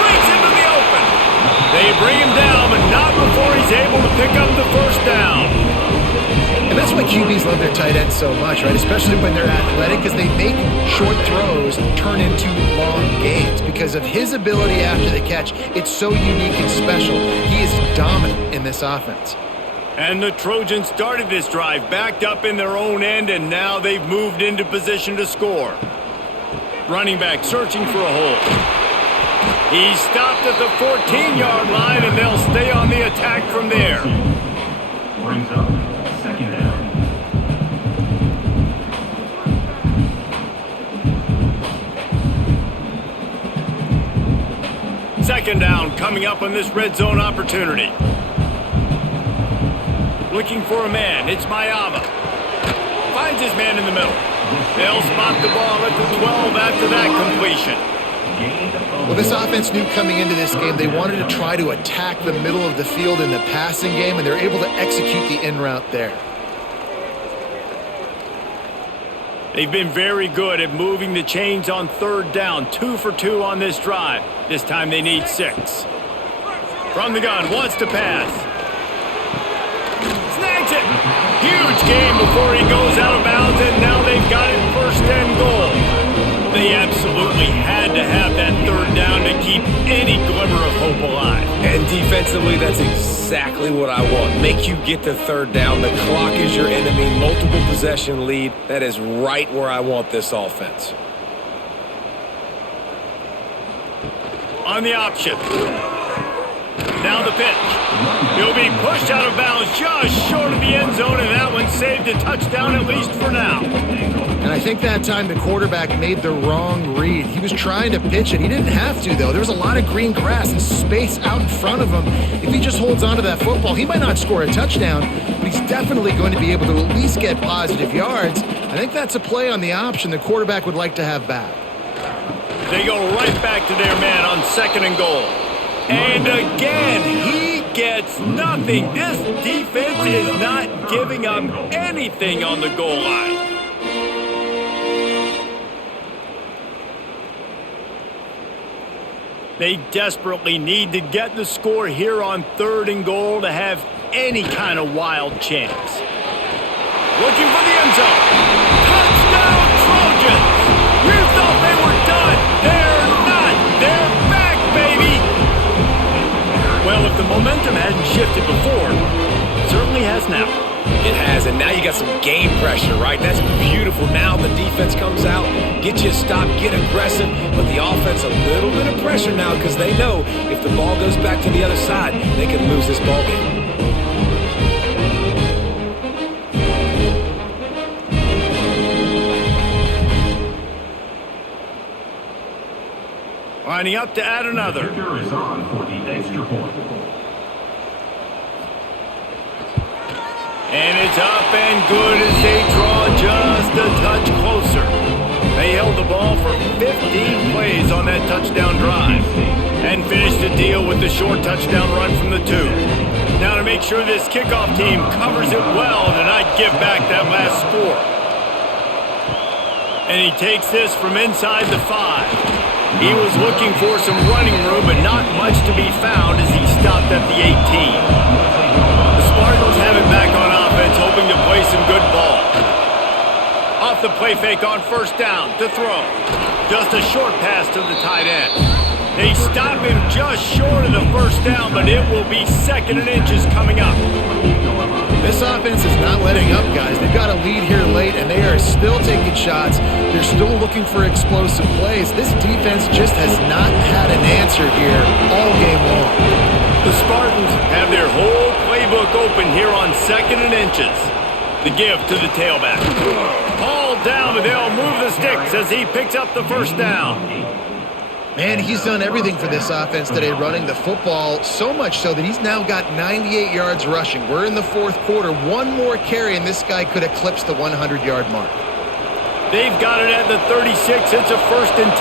Breaks into the open. They bring him down, but not before he's able to pick up the first down. And that's why QBs love their tight ends so much, right? Especially when they're athletic, because they make short throws turn into long gains. Because of his ability after the catch, it's so unique and special. He is dominant in this offense. And the Trojans started this drive backed up in their own end, and now they've moved into position to score. Running back searching for a hole. He's stopped at the 14-yard line, and they'll stay on the attack from there. Brings up second down. Second down coming up on this red zone opportunity. Looking for a man. It's Mayava. Finds his man in the middle. They'll spot the ball at the 12 after that completion. Well, this offense knew coming into this game they wanted to try to attack the middle of the field in the passing game, and they're able to execute the in route there. They've been very good at moving the chains on third down. 2 for 2 on this drive. This time they need 6. From the gun, wants to pass. Snags it. Huge game before he goes out of bounds, and now they've got it first and goal. They absolutely had to have that third down to keep any glimmer of hope alive. And defensively, that's exactly what I want. Make you get the third down. The clock is your enemy. Multiple possession lead. That is right where I want this offense. On the option. Now the pitch. He'll be pushed out of bounds just short of the end zone, and that one saved a touchdown at least for now. And I think that time the quarterback made the wrong read. He was trying to pitch it. He didn't have to, though. There was a lot of green grass and space out in front of him. If he just holds on to that football, he might not score a touchdown, but he's definitely going to be able to at least get positive yards. I think that's a play on the option the quarterback would like to have back. They go right back to their man on second and goal. And again, he gets nothing. This defense is not giving up anything on the goal line. They desperately need to get the score here on third and goal to have any kind of wild chance. Looking for the end zone. Touchdown, Trojans! You thought they were done. They're not. They're back, baby. Well, if the momentum hadn't shifted before, it certainly has now. It has, and now you got some game pressure, right? That's beautiful. Now the defense comes out, get you a stop, get aggressive, but the offense a little bit of pressure now because they know if the ball goes back to the other side, they can lose this ball game. Lining up to add another. Kicker is on for the extra point. And it's up and good as they draw just a touch closer. They held the ball for 15 plays on that touchdown drive and finished the deal with the short touchdown run from the 2. Now to make sure this kickoff team covers it well to not give back that last score. And he takes this from inside the 5. He was looking for some running room, but not much to be found as he stopped at the 18. The Spartans have it back on offense, hoping to play some good ball. Off the play fake on first down to throw. Just a short pass to the tight end. They stop him just short of the first down, but it will be second and inches coming up. This offense is not letting up, guys. They've got a lead here late, and they are still taking shots. They're still looking for explosive plays. This defense just has not had an answer here all game long. The Spartans have their whole playbook open here on second and inches. The give to the tailback. Hauled down, but they'll move the sticks as he picks up the first down. Man, he's done everything for this offense today, running the football, so much so that he's now got 98 yards rushing. We're in the fourth quarter. One more carry, and this guy could eclipse the 100-yard mark. They've got it at the 36. It's a 1st and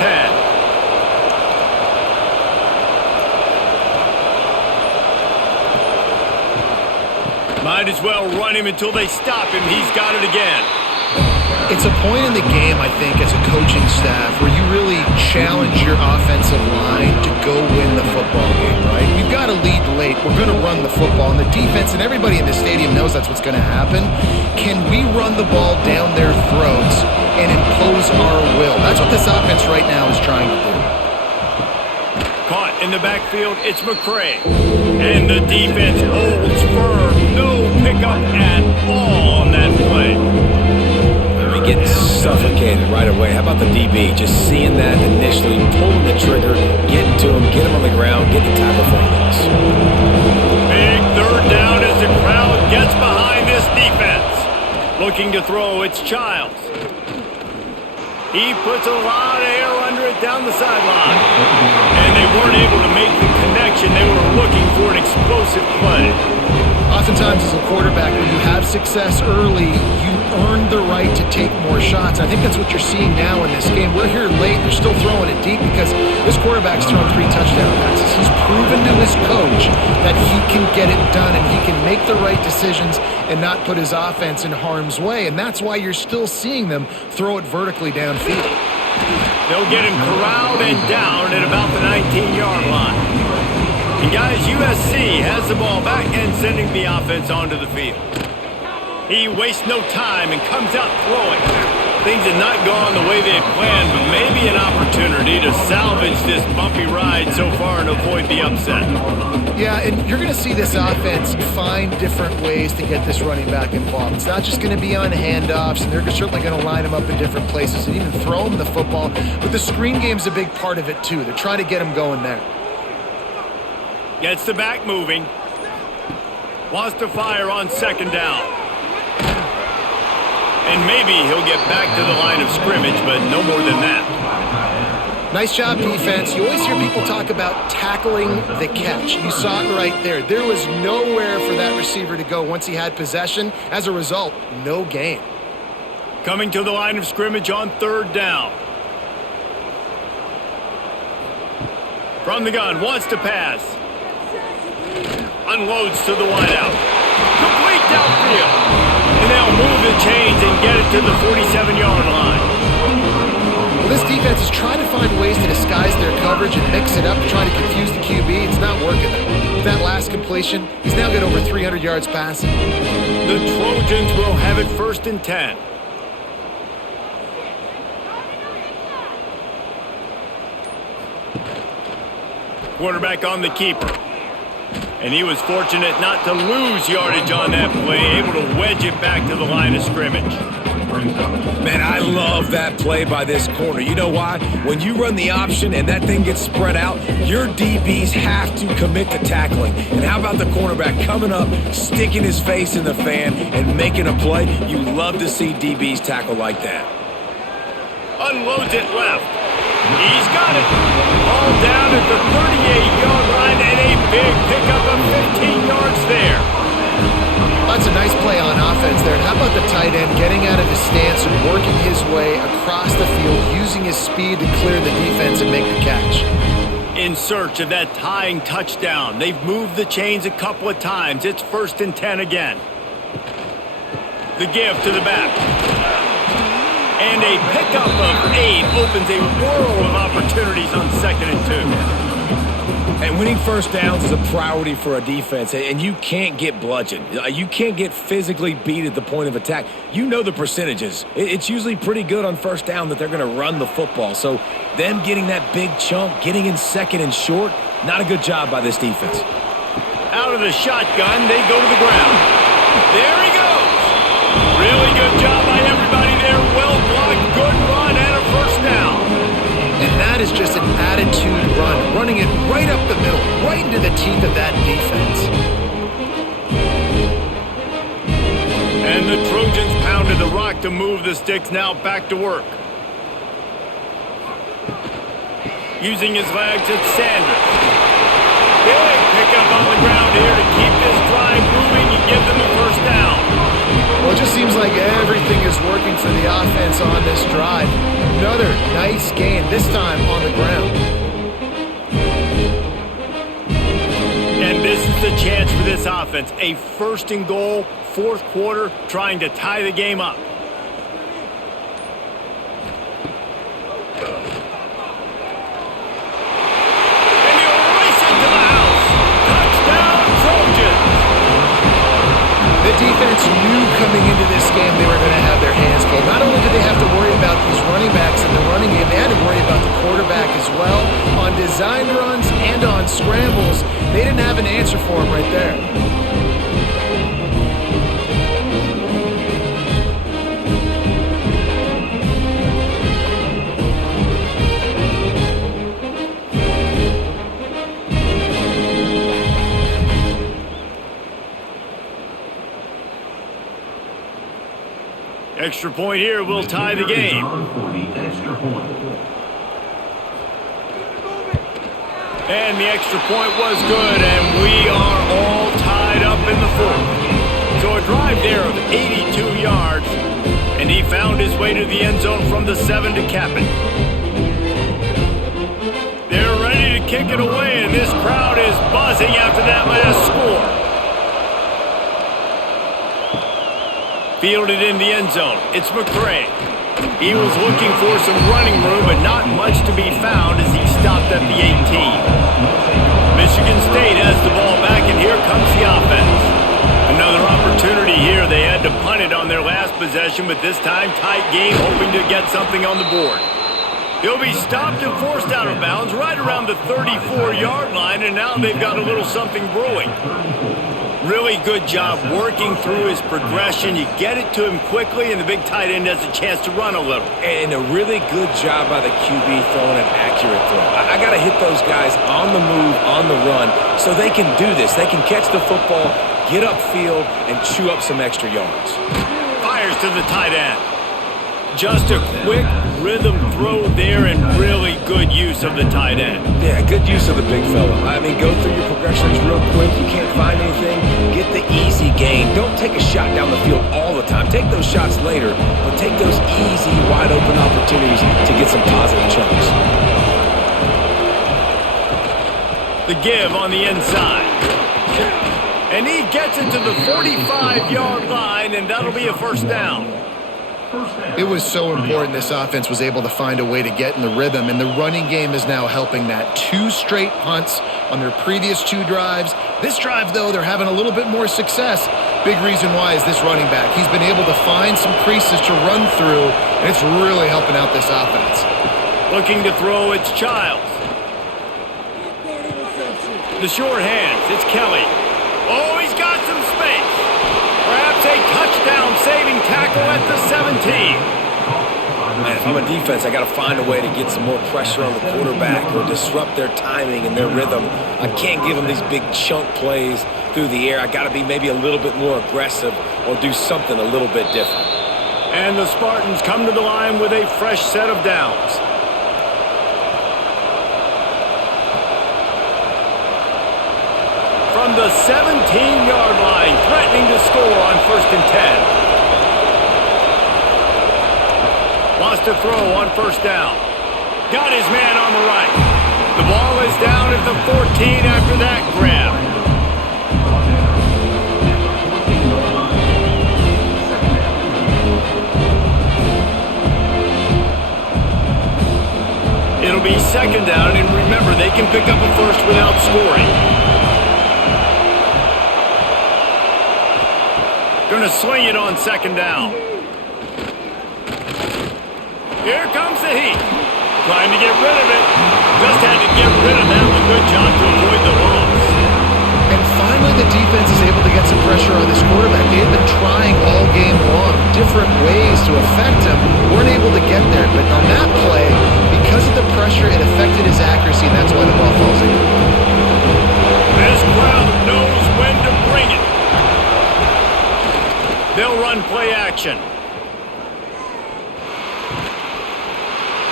10. Might as well run him until they stop him. He's got it again. It's a point in the game, I think, as a coaching staff where you really challenge your offensive line to go win the football game, right? You've got to lead late. We're going to run the football, and the defense and everybody in the stadium knows that's what's going to happen. Can we run the ball down their throats and impose our will? That's what this offense right now is trying to do. Caught in the backfield, it's McCray. And the defense holds firm. No pickup at all on that play. Getting suffocated right away. How about the DB? Just seeing that initially, pulling the trigger, getting to him, get him on the ground, get the tackle for a loss. Big 3rd down as the crowd gets behind this defense. Looking to throw, it's Childs. He puts a lot of air under it down the sideline. And they weren't able to make the connection. They were looking for an explosive play. Oftentimes as a quarterback, when you have success early, you earn the right to take more shots. I think that's what you're seeing now in this game. We're here late. They're still throwing it deep because this quarterback's thrown 3 touchdown passes. He's proven to his coach that he can get it done and he can make the right decisions and not put his offense in harm's way. And that's why you're still seeing them throw it vertically downfield. They'll get him corralled and down at about the 19-yard line. And guys, USC has the ball back and sending the offense onto the field. He wastes no time and comes out throwing. Things have not gone the way they had planned, but maybe an opportunity to salvage this bumpy ride so far and avoid the upset. Yeah, and you're going to see this offense find different ways to get this running back involved. It's not just going to be on handoffs, and they're certainly going to line him up in different places and even throw him the football. But the screen game's a big part of it, too. They're trying to get him going there. Gets the back moving. Wants to fire on 2nd down. And maybe he'll get back to the line of scrimmage, but no more than that. Nice job, defense. You always hear people talk about tackling the catch. You saw it right there. There was nowhere for that receiver to go once he had possession. As a result, no gain. Coming to the line of scrimmage on 3rd down. From the gun, wants to pass. Unloads to the wideout. Complete downfield. And they'll move the chains and get it to the 47-yard line. Well, this defense is trying to find ways to disguise their coverage and mix it up, trying to confuse the QB. It's not working. With that last completion, he's now got over 300 yards passing. The Trojans will have it 1st and 10. Quarterback on the keeper. And he was fortunate not to lose yardage on that play, able to wedge it back to the line of scrimmage. Man, I love that play by this corner. You know why? When you run the option and that thing gets spread out, your DBs have to commit to tackling. And how about the cornerback coming up, sticking his face in the fan, and making a play? You love to see DBs tackle like that. Unloads it left. He's got it. Ball down at the 38-yard line and a big pickup of 15 yards there. That's a nice play on offense there. And how about the tight end getting out of his stance and working his way across the field, using his speed to clear the defense and make the catch? In search of that tying touchdown. They've moved the chains a couple of times. It's 1st and 10 again. The give to the back. And a pickup of 8 opens a world of opportunities on 2nd and 2. And winning 1st downs is a priority for a defense, and you can't get bludgeoned. You can't get physically beat at the point of attack. You know the percentages. It's usually pretty good on 1st down that they're going to run the football. So them getting that big chunk, getting in 2nd and short, not a good job by this defense. Out of the shotgun, they go to the ground. There he goes. Really good job by everybody there. Well blocked, good run, and a 1st down. And that is just an attitude run, running it right up the middle, right into the teeth of that defense. And the Trojans pounded the rock to move the sticks, now back to work. Using his legs, it's Sanders. Big pickup on the ground here to keep this drive moving and give them a first down. Well, it just seems like everything is working for the offense on this drive. Another nice gain, this time on the ground. And this is the chance for this offense. A first and goal, fourth quarter, trying to tie the game up. And you race into the house. Touchdown, Trojans. The defense knew coming into this game they were going to have their hands full. Not only did they have to worry about these running backs in the running game, they had to worry about the quarterback as well. On designed runs and on scrambles, they didn't have an answer for him right there. Extra point here will tie the game. For the extra point. And the extra point was good, and we are all tied up in the fourth. So a drive there of 82 yards, and he found his way to the end zone from the 7 to cap it. They're ready to kick it away, and this crowd is buzzing after that last score. Fielded in the end zone. It's McCray. He was looking for some running room, but not much to be found as he stopped at the 18. Michigan State has the ball back, and here comes the offense. Another opportunity here. They had to punt it on their last possession, but this time tight game, hoping to get something on the board. He'll be stopped and forced out of bounds right around the 34-yard line, and now they've got a little something brewing. Really good job working through his progression. You get it to him quickly, and the big tight end has a chance to run a little. And a really good job by the QB throwing an accurate throw. I got to hit those guys on the move, on the run, so they can do this. They can catch the football, get upfield, and chew up some extra yards. Fires to the tight end. Just a quick rhythm throw there, and really good use of the tight end. Yeah, good use of the big fella. I mean, go through your progressions real quick. You can't find anything, get the easy gain. Don't take a shot down the field all the time. Take those shots later, but take those easy, wide-open opportunities to get some positive chunks. The give on the inside. And he gets it to the 45-yard line, and that'll be a first down. It was so important this offense was able to find a way to get in the rhythm, and the running game is now helping that. 2 straight punts on their previous 2 drives. This drive, though, they're having a little bit more success. Big reason why is this running back. He's been able to find some creases to run through, and it's really helping out this offense. Looking to throw, it's Childs. The short hands, it's Kelly. Oh, he's got some space. Perhaps a touchdown-saving tackle at the 17. Man, if I'm a defense, I got to find a way to get some more pressure on the quarterback or disrupt their timing and their rhythm. I can't give them these big chunk plays through the air. I got to be maybe a little bit more aggressive or do something a little bit different. And the Spartans come to the line with a fresh set of downs. From the 17-yard line, threatening to score on 1st and 10. Wants to throw on 1st down. Got his man on the right. The ball is down at the 14 after that grab. It'll be 2nd down, and remember, they can pick up a first without scoring. Going to swing it on 2nd down. Here comes the heat. Trying to get rid of it. Just had to get rid of that. A good job to avoid the loss. And finally the defense is able to get some pressure on this quarterback. They had been trying all game long, different ways to affect him. Weren't able to get there. But on that play, because of the pressure, it affected his accuracy, and that's why the ball falls in. This crowd knows when to bring it. They'll run play action.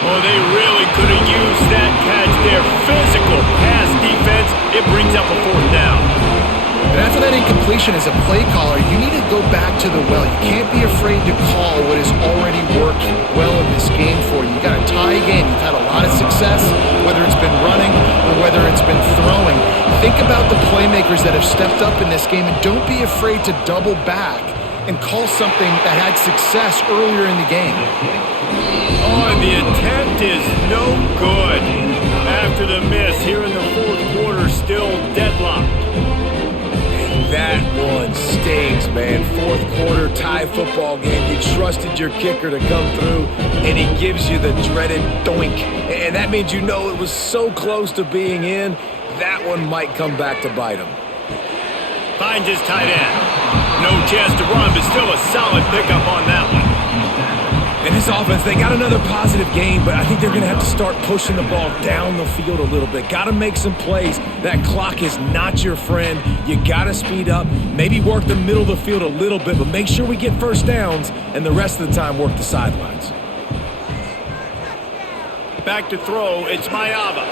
Oh, they really could have used that catch there. Physical pass defense. It brings up a fourth down. And after that incompletion as a play caller, you need to go back to the well. You can't be afraid to call what is already working well in this game for you. You got a tie game. You've had a lot of success, whether it's been running or whether it's been throwing. Think about the playmakers that have stepped up in this game, and don't be afraid to double back and call something that had success earlier in the game. Oh, and the attempt is no good. After the miss here in the fourth quarter, still deadlocked. That one stings, man. Fourth quarter tie football game. You trusted your kicker to come through, and he gives you the dreaded doink. And that means you know it was so close to being in, that one might come back to bite him. Finds his tight end. No chance to run, but still a solid pickup on that one. And this offense, they got another positive game, but I think they're going to have to start pushing the ball down the field a little bit. Got to make some plays. That clock is not your friend. You got to speed up, maybe work the middle of the field a little bit, but make sure we get first downs, and the rest of the time work the sidelines. Back to throw, it's Mayava.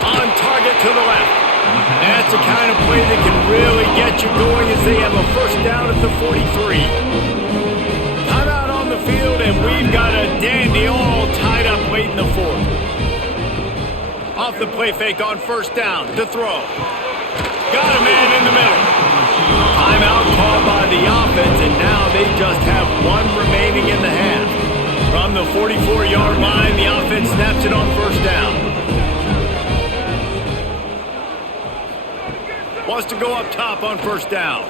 On target to the left. That's the kind of play that can really get you going as they have a first down at the 43. Timeout on the field, and we've got a dandy all tied up late in the fourth. Off the play fake on first down to throw. Got a man in the middle. Timeout called by the offense, and now they just have one remaining in the half. From the 44-yard line, the offense snaps it on first down. Wants to go up top on first down.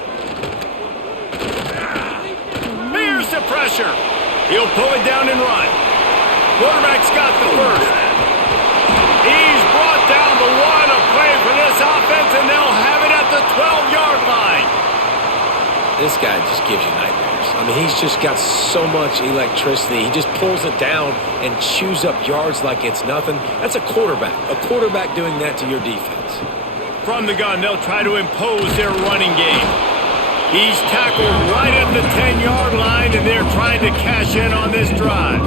Here's the pressure. He'll pull it down and run. Quarterback's got the first. He's brought down the one. A play for this offense, and they'll have it at the 12-yard line. This guy just gives you nightmares. I mean, he's just got so much electricity. He just pulls it down and chews up yards like it's nothing. That's a quarterback. A quarterback doing that to your defense. From the gun, they'll try to impose their running game. He's tackled right at the 10-yard line, and they're trying to cash in on this drive.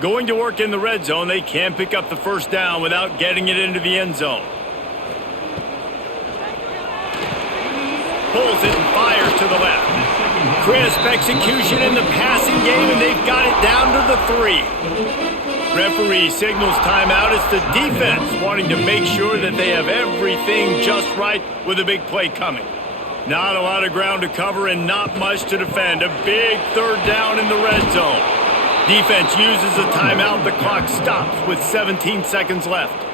Going to work in the red zone, they can't pick up the first down without getting it into the end zone. Pulls it and fires to the left. Crisp execution in the passing game, and they've got it down to the 3. Referee signals timeout. It's the defense wanting to make sure that they have everything just right with a big play coming. Not a lot of ground to cover and not much to defend. A big third down in the red zone. Defense uses a timeout. The clock stops with 17 seconds left.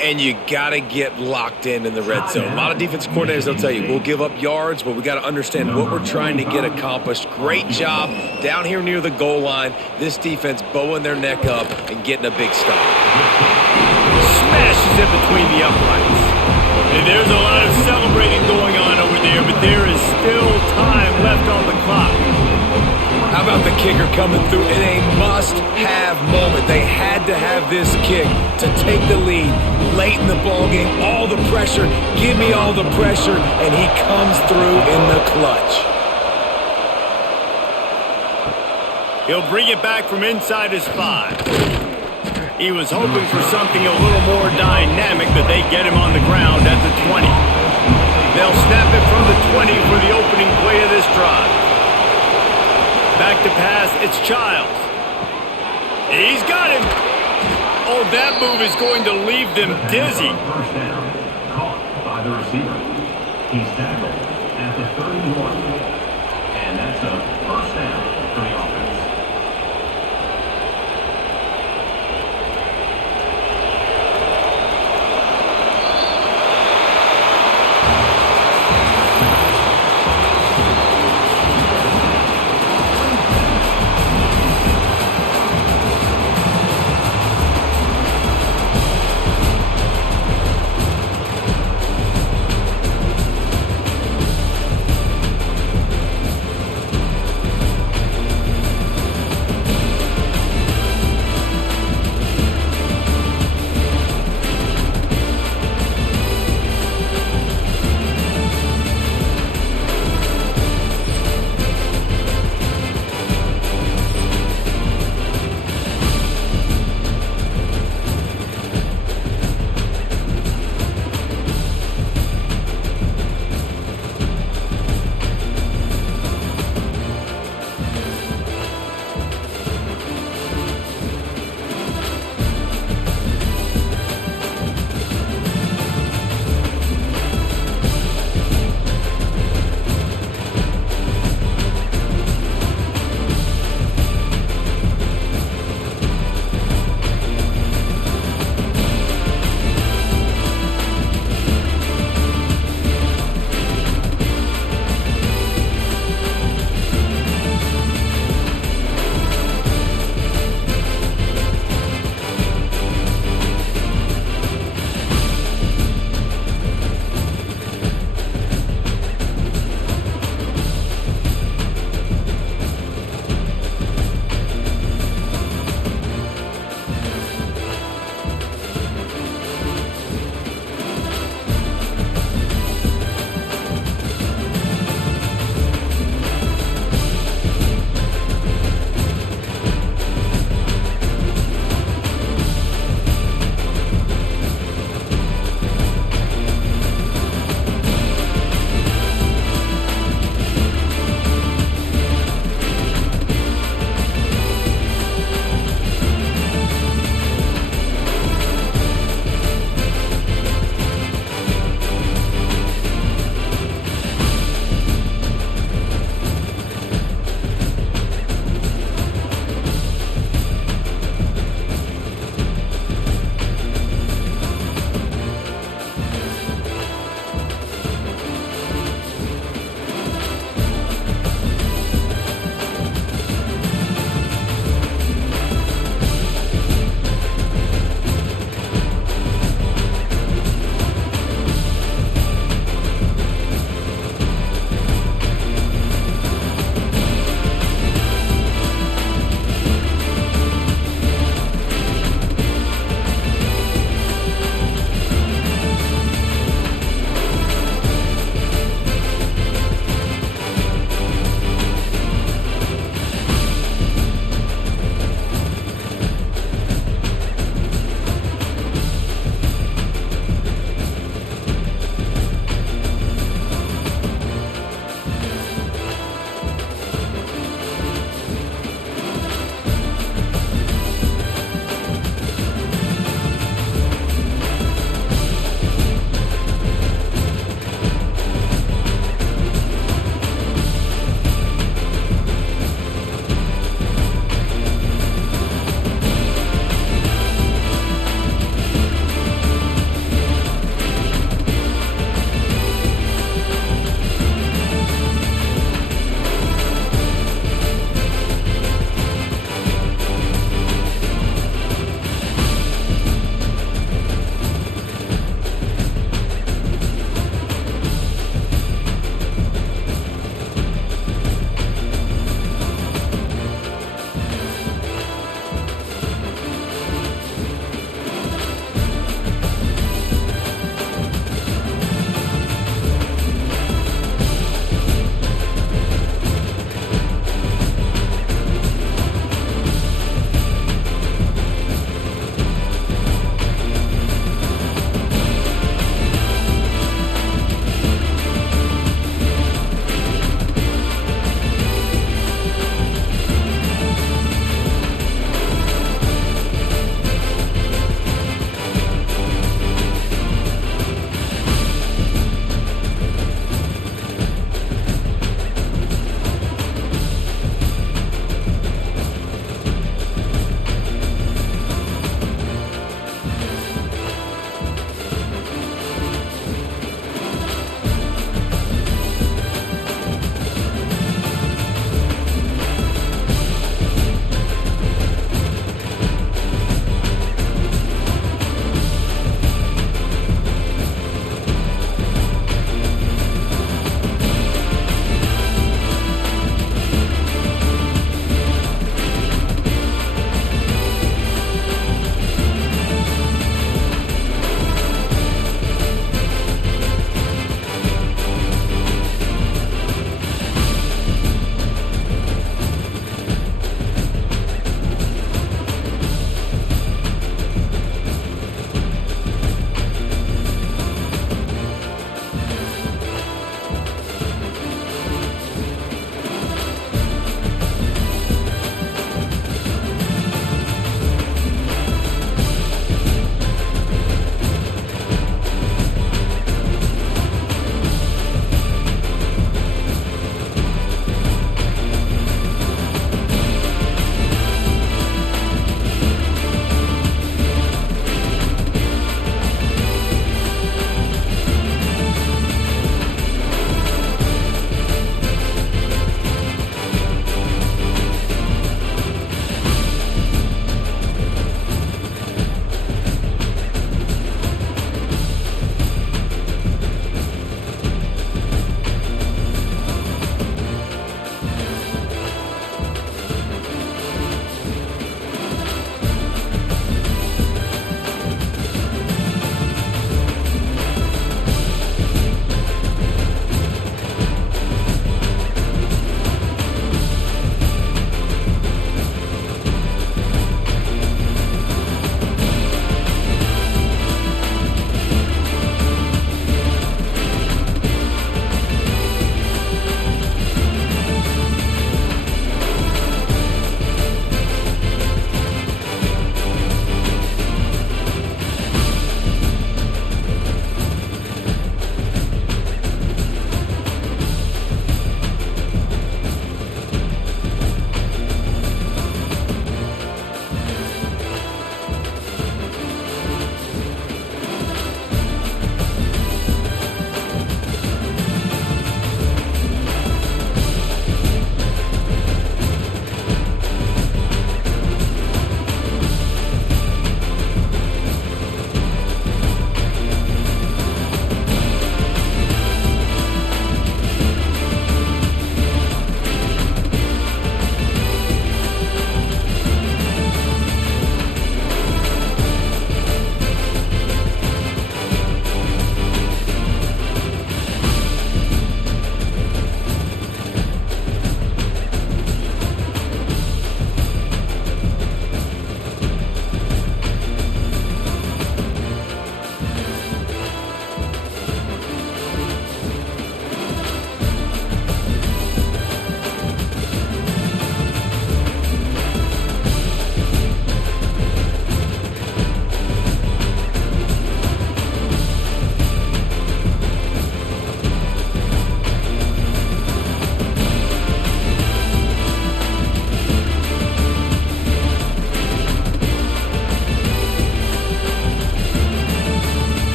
And you got to get locked in the red zone. A lot of defensive coordinators, they'll tell you, we'll give up yards, but we got to understand what we're trying to get accomplished. Great job down here near the goal line. This defense bowing their neck up and getting a big stop. Smashes it between the uprights. And there's a lot of celebrating going on over there, but there is still time left on the clock. How about the kicker coming through in a must-have moment? They had to have this kick to take the lead late in the ballgame. All the pressure, give me all the pressure, and he comes through in the clutch. He'll bring it back from inside his 5. He was hoping for something a little more dynamic, but they get him on the ground at the 20. They'll snap it from the 20 for the opening play of this drive. Back to pass, it's Childs. He's got him. Oh, that move is going to leave them dizzy.